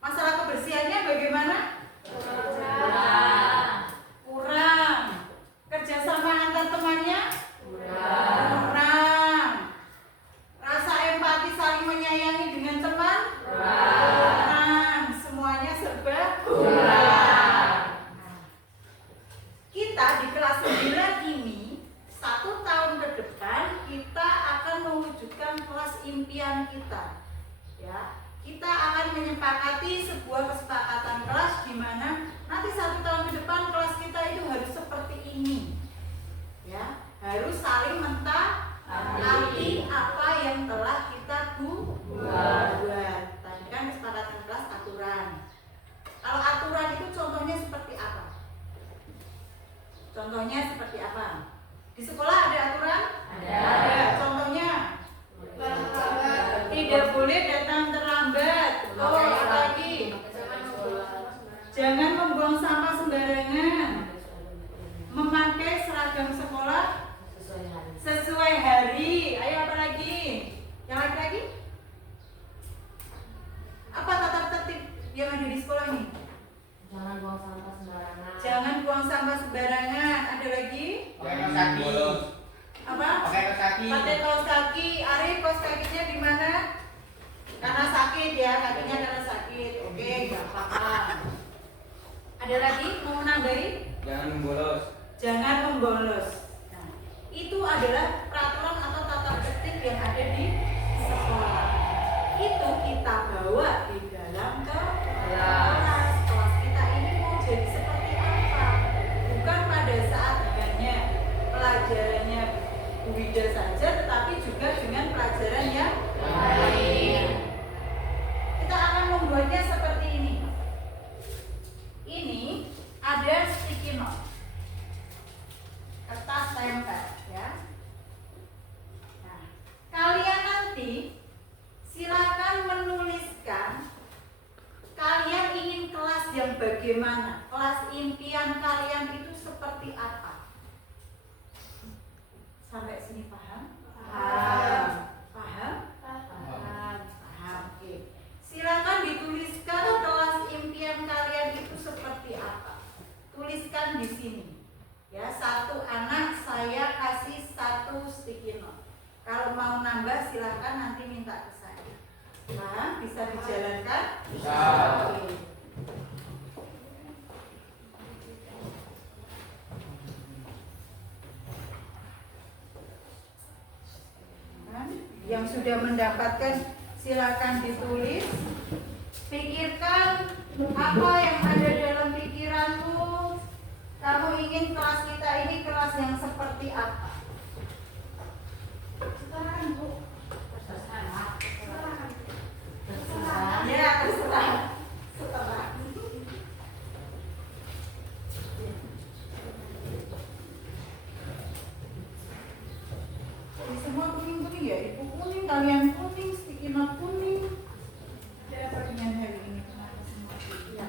Masalah kebersihannya bagaimana? Kurang. Kerjasama antar temannya? Kurang. Rasa empati saling menyayangi dengan teman? Kurang. Semuanya serba kurang. Kita di kelas 9 ini 1 tahun ke depan kita akan mewujudkan kelas impian kita. Ya, kita akan menyepakati sebuah kesepakatan kelas di mana nanti 1 tahun ke depan kelas kita itu harus seperti ini. Ya, harus saling mentaati apa yang telah kita buat. Tadi kan kesepakatan kelas aturan. Kalau aturan itu contohnya seperti apa? Contohnya seperti apa? Di sekolah ada aturan? Ada. Contohnya? Tidak boleh datang terlambat. Oh, apa lagi? Jangan membuang sampah sembarangan. Memakai seragam sekolah sesuai hari. Ayo apa lagi? Yang lagi? Apa tata tertib yang ada di sekolah ini? Jangan buang sampah sembarangan. Jangan buang sampah sembarangan. Ada lagi? Pakai kaos kaki. Apa? Pakai kaos kaki. Pakai kaos kaki. Arif, kaos kakinya di mana? Karena sakit ya, kakinya karena sakit. Oke, nggak apa-apa. Ada lagi mau nambahin? Jangan membolos. Jangan membolos. Nah, itu adalah peraturan atau tata tertib yang ada di sekolah. Itu kita bawa di dalam kelas. Kelas kita ini mau jadi seperti apa? Bukan pada saat hanya pelajarannya Bu Wida saja, tetapi juga dengan pelajaran yang lain. sticky note. Kalau mau nambah silahkan nanti minta ke saya. Nah, bisa dijalankan? Bisa. Oke. Yang sudah mendapatkan silakan ditulis. Pikirkan apa yang ada dalam pikiranmu. Kamu ingin kelas kita ini kelas yang seperti apa? Sekarang Bu. Terserah. Ya, terserah. Setelah. Jadi semua kuning-kuning ya, ibu kuning, kalian kuning, sticky note kuning. Ada apa dengan hari ini? Kenapa semua? Ya.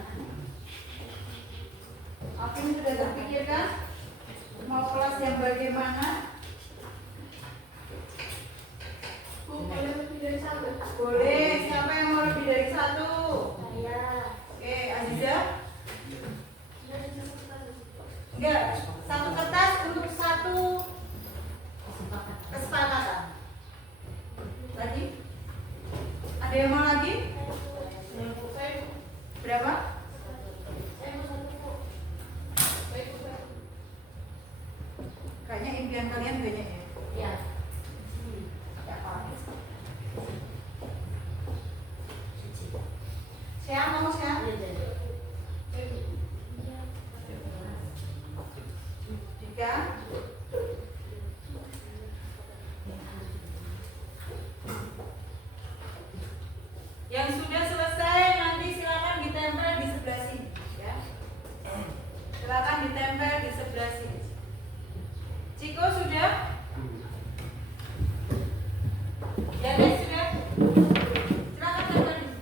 Oke, ini sudah terpikirkan? Mau kelas yang bagaimana? Bu, boleh lebih dari satu? Boleh, siapa yang mau lebih dari satu? Saya. Oke, Aziza? Dari satu kali. Enggak, satu kertas untuk satu kesepakatan. Lagi? Ada yang mau lagi? Berapa? Kayaknya impian kalian banyak ya? Ya. Ya, Siang, mau siang? Tiga. Yang sudah selesai nanti silakan ditempel di sebelah sini, ya. Silakan ditempel di sebelah sini. Ciko sudah? Ya, Des sudah. Silakan tempel di sini.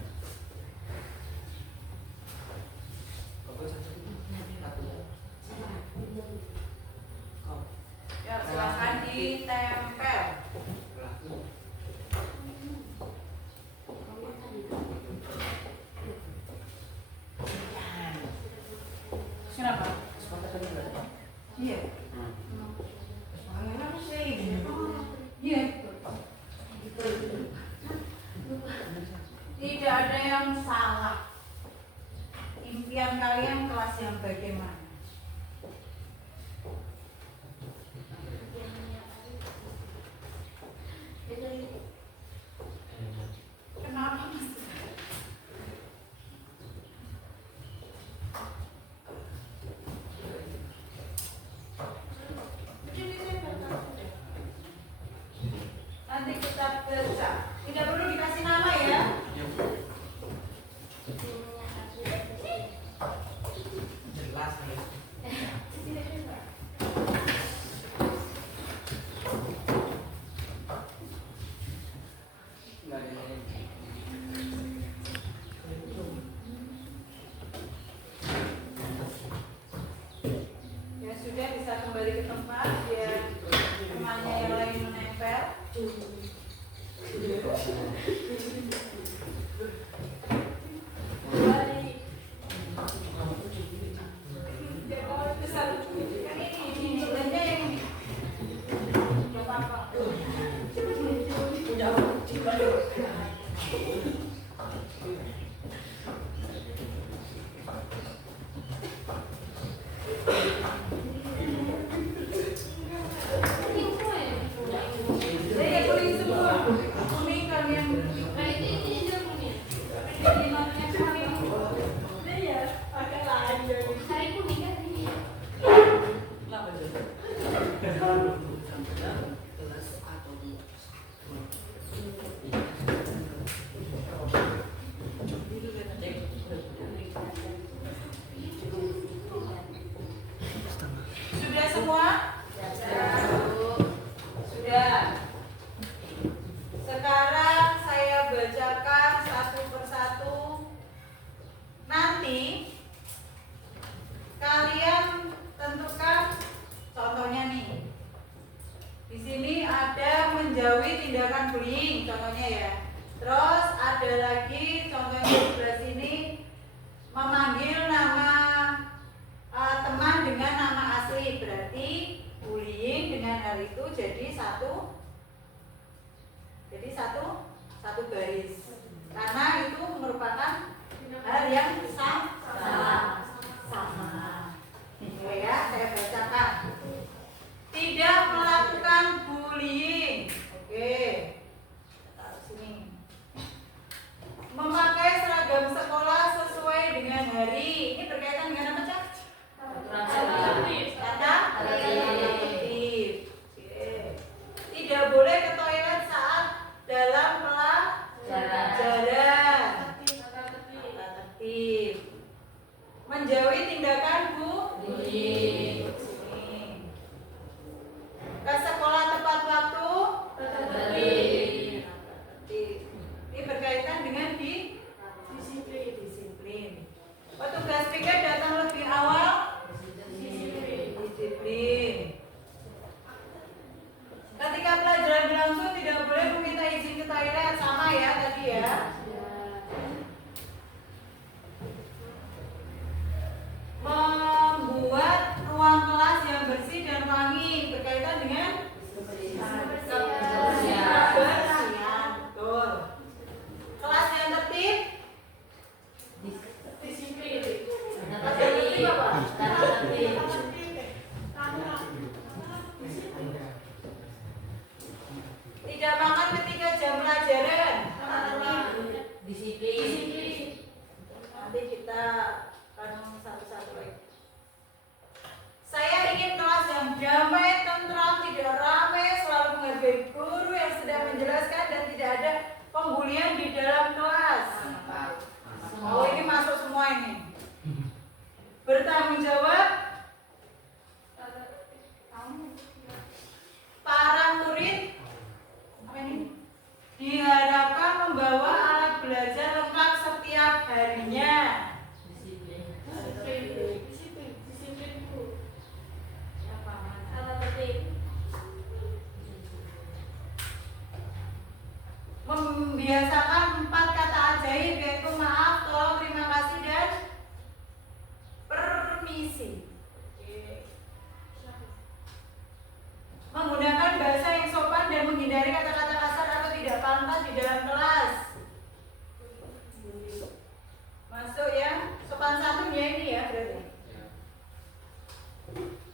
Ya, silakan ditempel. Kenapa? Iya. Iya. Tidak ada yang salah. Impian kalian kelas yang bagaimana? Kenapa? Nanti kita baca. Tidak perlu dikasih nama ya. Jelas nih. Nggak ada yang Ya sudah, bisa kembali ke tempat biar temannya yang lain menempel. Kembali. Ini lemnya yang ini. Nggak apa-apa. Saya kuning semua. Kuning kalian. Nah, ini juga kuning. Ini notnya kuning. Iya, pakai lagi. Hari kuning kan ini. Sudah semua? Sudah. Sekarang saya bacakan satu persatu. Nanti kalian tentukan contohnya nih. Di sini ada menjauhi tindakan bullying contohnya ya. Terus ada lagi contohnya di sebelah sini memanggil nama teman dengan nama asli, berarti bullying dengan hal itu jadi satu garis. Karena itu merupakan hal yang sama. Oke ya, saya bacakan. Tidak melakukan bullying. Oke. Taruh sini. Memakai seragam sekolah sesuai dengan hari. Ini berkaitan dengan apa, Cak? Kata tertib. Oke. Tidak boleh ke toilet saat dalam pelajaran. Tata tertib. Menjauhi tindakan bullying. Ke sekolah tepat waktu. Ini berkaitan dengan disiplin. Petugas piket datang lebih awal. Disiplin. Ketika pelajaran berlangsung tidak boleh meminta izin ke toilet, sama ya tadi ya. Membuat ruang kelas yang bersih dan wangi, berkaitan dengan kebersihan. Betul. Kelas yang tertib. Disiplin. Kelas yang tertib apa? Tidak makan ketika jam pelajaran. Disiplin. Nanti kita akan satu-satu lagi. Saya ingin kelas yang damai, tentram, tidak ramai, selalu menghargai guru yang sedang menjelaskan dan tidak ada pembulian di dalam kelas. Oh, ini masuk semua ini. Bertanggung jawab. Para murid apa ini? Diharapkan membawa alat belajar lengkap setiap harinya. Disiplin Bu. Siapa? Tata tertib. Membiasakan 4 kata ajaib, yaitu maaf, tolong, terima kasih, dan permisi. Menggunakan bahasa yang sopan dan menghindari kata-kata kasar atau tidak pantas di dalam kelas. Masuk ya, sopan santunnya ini ya berarti.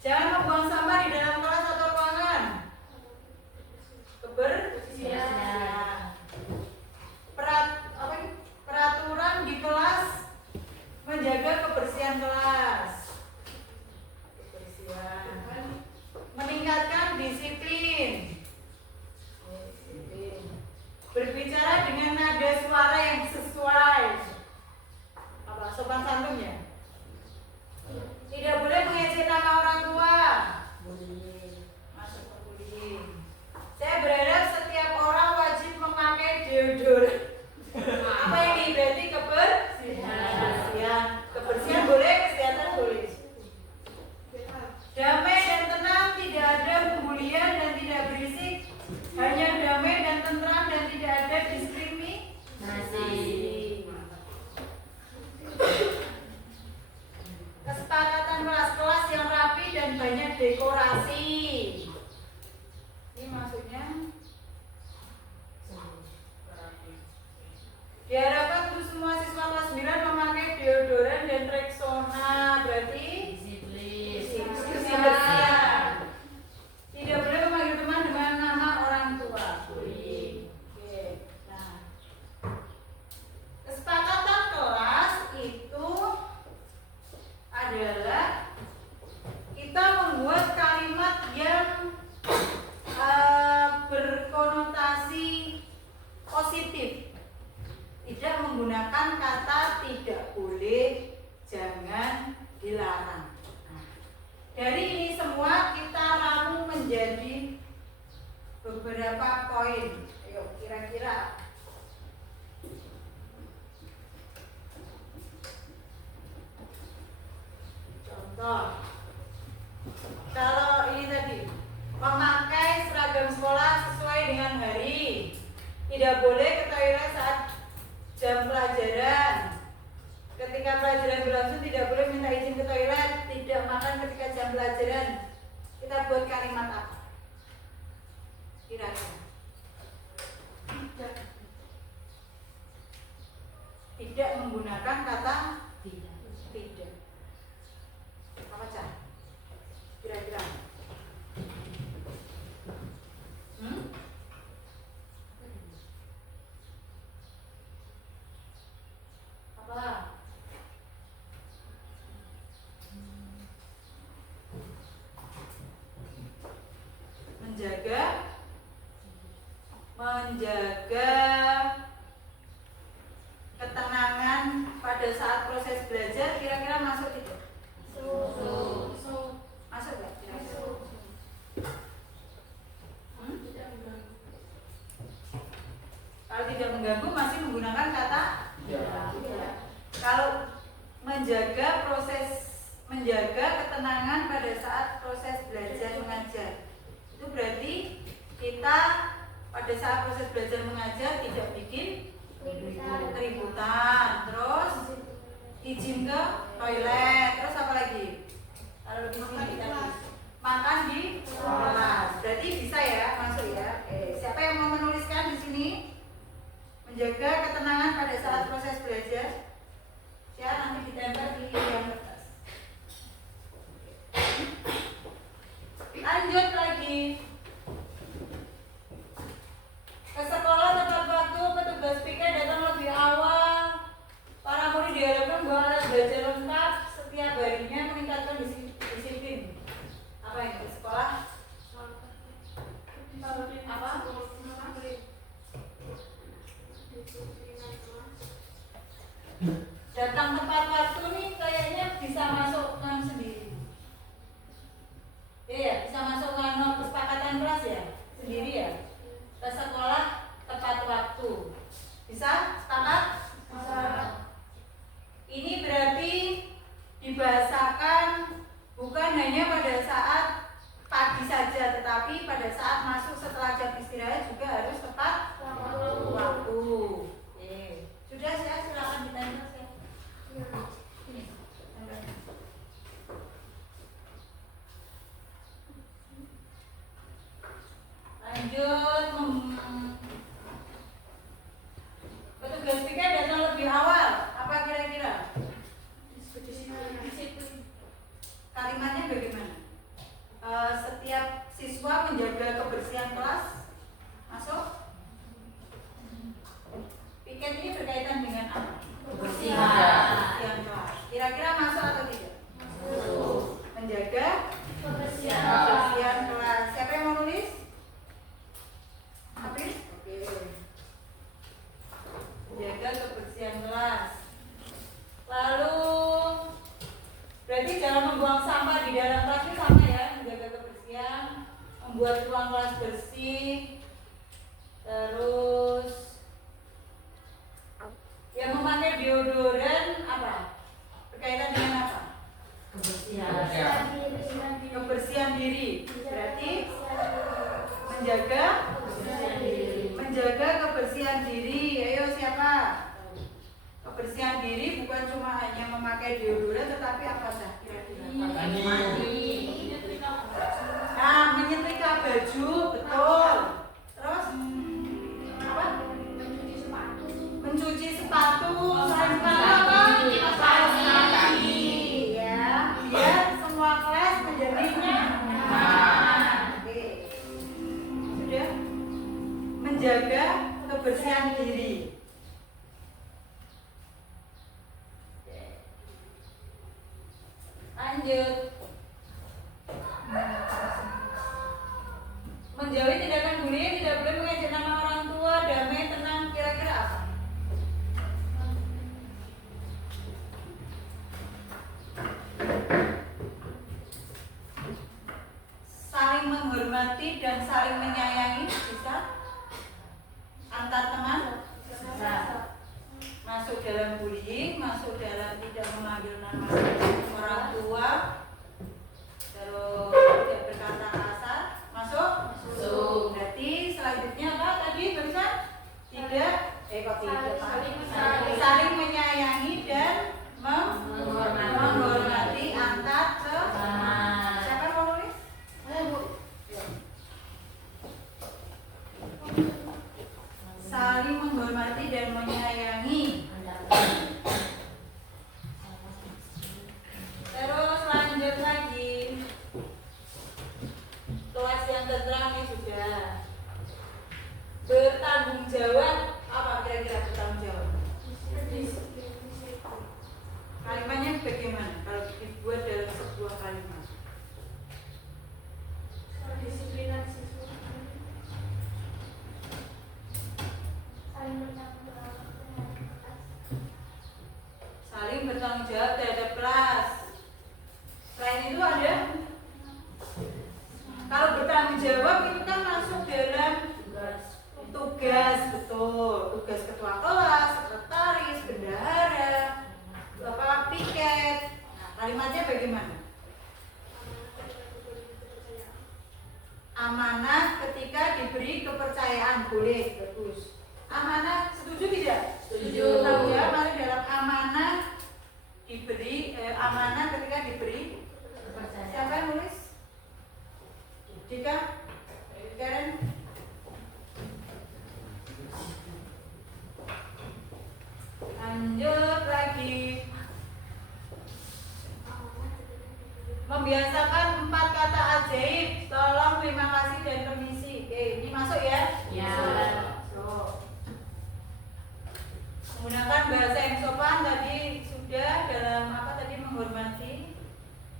Jangan membuang sampah di dalam kelas atau ruangan. Kebersihan. Peraturan di kelas, menjaga kebersihan kelas. Kebersihan. Meningkatkan disiplin. Berbicara dengan nada suara yang sesuai. Apa sopan santunnya? Tidak boleh mengejek nama orang tua. Masuk ke bullying. Saya berharap setiap orang wajib memakai deodoran. Apa ini berarti kebersihan. Kebersihan boleh, kesehatan boleh. Damai dan tenang, tidak ada pembulian dan tidak berisik. Hanya damai dan tentram dan tidak ada diskriminasi. Kesepakatan kelas-kelas yang rapi dan banyak dekorasi. Ini maksudnya diharapkan untuk semua siswa kelas 9 memakai deodoran dan Rexona. Berarti kebersihan. Tidak boleh memanggil teman dengan nama orang tua. Oke. Nah, kesepakatan kelas itu adalah kita membuat kalimat yang berkonotasi positif. Tidak menggunakan kata tidak boleh, jangan, dilarang. Dari ini semua kita ramu menjadi beberapa poin. Ayo kira-kira. Contoh. Kalau ini tadi, memakai seragam sekolah sesuai dengan hari. Tidak boleh ke toilet saat jam pelajaran. Ketika pelajaran berlangsung tidak boleh minta izin ke toilet. Tidak makan ketika jam pelajaran. Kita buat kalimat apa? tidak menggunakan kata tidak. Apa Cak? Kira-kira? Apa? Menjaga ketenangan pada saat proses belajar, kira-kira masuk tidak? Masuk nggak? Kalau tidak mengganggu masih menggunakan kata tidak. Kalau menjaga ketenangan pada saat proses belajar mengajar, itu berarti kita pada saat proses belajar mengajar tidak bikin keributan, terus izin ke toilet, terus apa lagi? Kalau lebih sini makan di kelas, berarti bisa ya, masuk ya. Siapa yang mau menuliskan di sini? Menjaga ketenangan pada saat proses belajar. Ya, nanti ditempel di yang kertas. Lanjut lagi. Ke sekolah tepat waktu, petugas piket datang lebih awal. Para murid diharapkan membawa alat belajar lengkap, setiap harinya meningkatkan disiplin. Apa yang di sekolah? Apa? Datang tepat waktu nih kayaknya bisa masuk kan sendiri. Iya, bisa masuk kan kesepakatan kelas ya, sendiri ya. Ke sekolah tepat waktu. Bisa? Sepakat? Ini berarti dibahasakan bukan hanya pada saat pagi saja, tetapi pada saat masuk setelah jam istirahat juga harus tepat waktu. Sudah, saya silakan ditanya. Lanjut. Petugas piket datang lebih awal. Apa kira-kira? Disiplin. Kalimatnya bagaimana? Setiap siswa menjaga kebersihan kelas. Masuk? Piket ini berkaitan dengan apa? Kebersihan kelas. Kira-kira masuk atau tidak? Masuk. Menjaga kebersihan kelas. Siapa yang mau nulis? Habis? Oke. Menjaga kebersihan kelas. Lalu berarti jangan membuang sampah di dalam kelas itu sama ya, menjaga kebersihan, membuat ruang kelas bersih. Terus yang memakai deodoran apa? Berkaitan dengan apa? Kebersihan diri. Berarti menjaga kebersihan diri. Ayo siapa? Kebersihan diri bukan cuma hanya memakai deodoran, tetapi apa sah? Mandi. Nah, menyetrika baju, betul. Terus apa? Mencuci sepatu. Selain sepatu apa? Kaki. Ya, biar semua kelas menjadi nyaman. Oke. Sudah. Menjaga kebersihan diri. Lanjut. Menjauhi tindakan bullying, tidak boleh mengejek nama orang tua, damai, tenang, kira-kira apa? Saling menghormati dan saling menyayangi, bisa? Antar teman? Bisa. Masuk dalam bullying, masuk dalam tidak memanggil nama orang tua, terus tidak berkata kasar, masuk? Masuk. Berarti selanjutnya apa tadi barusan? Tidak, saling menyayangi dan menghormati antar teman. Siapa yang mau nulis? Saling menghormati dan menyayangi bertanggung jawab terhadap kelas. Selain itu ada, kalau bertanggung jawab itu kan masuk dalam tugas, betul, tugas ketua kelas, sekretaris, bendahara, bapak piket. Nah, kalimatnya bagaimana? Amanah ketika diberi kepercayaan, boleh, bagus. Amanah, setuju tidak? Setuju. Tanggung jawab masuk dalam amanah diberi, amanah ketika diberi. Siapa yang nulis? Dika? Karen? Lanjut lagi. Membiasakan 4 kata ajaib. Tolong, terima kasih dan permisi. Oke, ini masuk ya? Ya. Masuk. Menggunakan bahasa yang sopan tadi sudah dalam apa tadi, menghormati,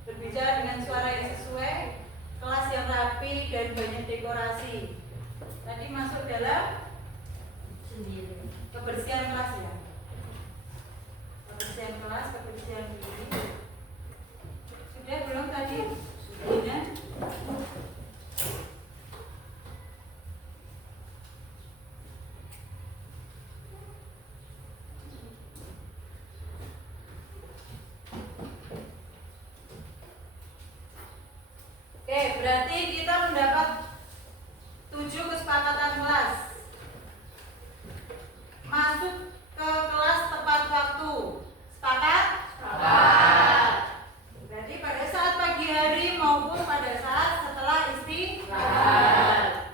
berbicara dengan suara yang sesuai, kelas yang rapi dan banyak dekorasi. Tadi masuk dalam kebersihan kelas ya. Kebersihan kelas, kebersihan diri. Sudah belum tadi? Sudah. Oke, berarti kita mendapat 7 kesepakatan kelas. Masuk ke kelas tepat waktu. Sepakat? Sepakat. Berarti pada saat pagi hari maupun pada saat setelah istirahat.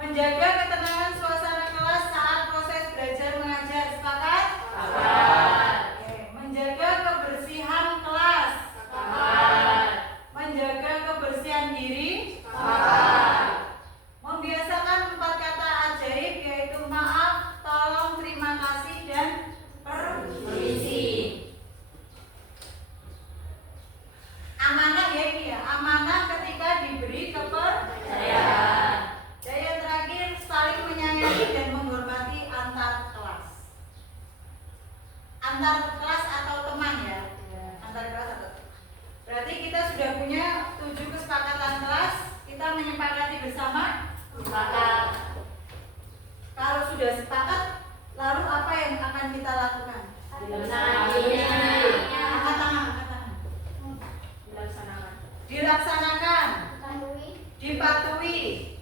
Menjaga ketenangan suasana kelas saat proses belajar mengajar. Sepakat? Sepakat. Oke, menjaga kebersihan kelas. Sepakat. Menjaga kebersihan diri. Sepakat. Membiasakan 4 kata ajaib, yaitu maaf, tolong, terima kasih, dan permisi. Amanah ya ini ya, amanah ketika diberi kepercayaan. Dan yang terakhir, saling menyayangi dan menghormati antar kelas. Antar kelas atau teman ya. Antar kelas atau teman. Berarti kita sudah punya 7 kesepakatan kelas. Kita menyepakati bersama. Sepakat. Kalau sudah sepakat, lalu apa yang akan kita lakukan? Angkat tangan. Dilaksanakan. Dipatuhi.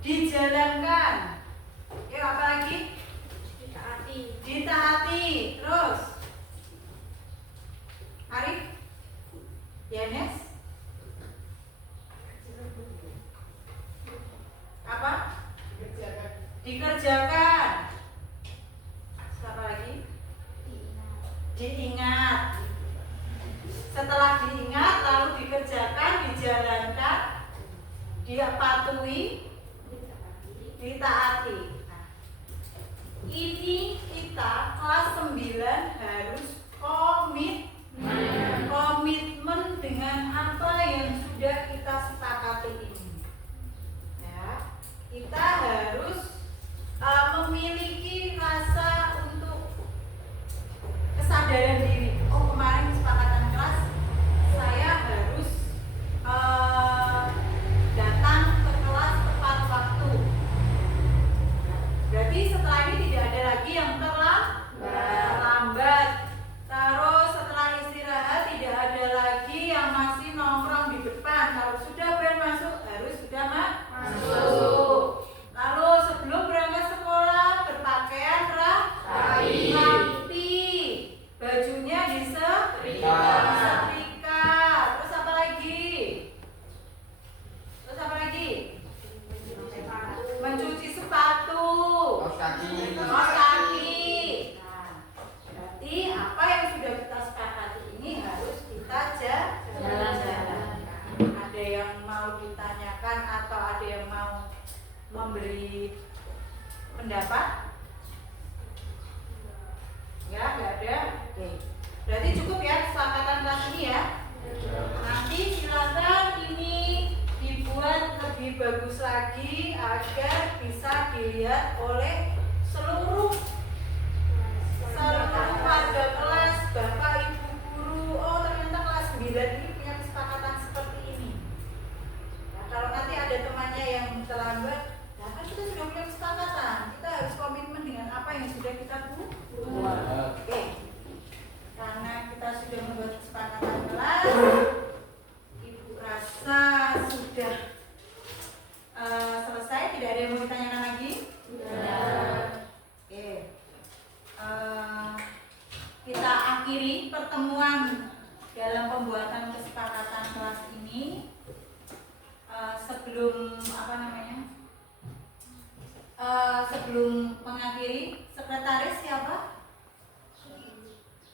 Dijalankan. Oke, apa lagi? Ditaati. Terus Arif, Yanes, apa? Dikerjakan. Apa lagi? Diingat. Setelah diingat, lalu dikerjakan, dijalankan, dipatuhi, ditaati. Nah, ini kita kelas 9 harus komitmen dengan apa yang sudah kita sepakati ini. Ya, kita harus memiliki rasa untuk kesadaran diri. Oh, kemarin kesepakatan kelas saya harus datang ke kelas tepat waktu. Berarti setelah ini tidak ada lagi yang terlambat. Terus setelah istirahat tidak ada lagi yang masih nongkrong di depan. Kalau sudah bel masuk harus sudah masuk. Lalu sebelum berangkat sekolah berpakaian rapi. Bajunya disetrika. Terus apa lagi? Mencuci sepatu. Kaos kaki. Nah, berarti apa yang sudah kita sepakati ini harus kita jalankan. Ada yang mau ditanyakan atau ada yang mau memberi pendapat? Ya, nggak ada. Oke. Berarti cukup ya kesepakatan kelas ini ya. Nanti silakan ini dibuat lebih bagus lagi agar bisa dilihat oleh seluruh ada kelas Bapak Ibu guru, oh ternyata kelas 9 ini punya kesepakatan seperti ini. Nah, kalau nanti ada temannya yang terlambat, nah kan kita sudah punya kesepakatan, kita harus komitmen dengan apa yang sudah kita buat. Oke, karena kita sudah membuat kesepakatan kelas, Ibu rasa sudah selesai, tidak ada yang mau ditanyakan lagi? Sudah. Oke. Kita akhiri pertemuan dalam pembuatan kesepakatan kelas ini. Sebelum sebelum mengakhiri, sekretaris siapa?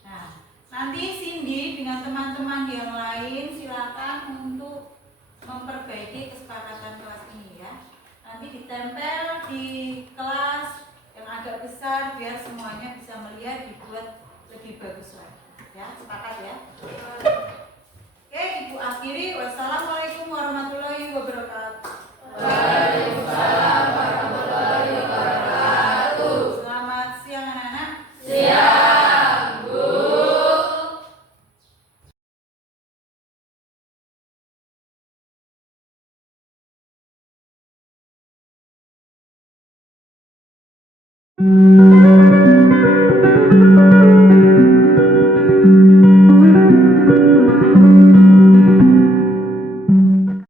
Nah, nanti Cindy dengan teman-teman yang lain silakan untuk memperbaiki kesepakatan kelas ini ya. Nanti ditempel di kelas yang agak besar biar semuanya bisa melihat, dibuat lebih bagus lagi. Ya, sepakat ya? Oke, Ibu akhiri. Wassalamualaikum warahmatullahi wabarakatuh. Waalaikumsalam warahmatullahi wabarakatuh. Selamat siang anak-anak. Siang, Bu. Hmm.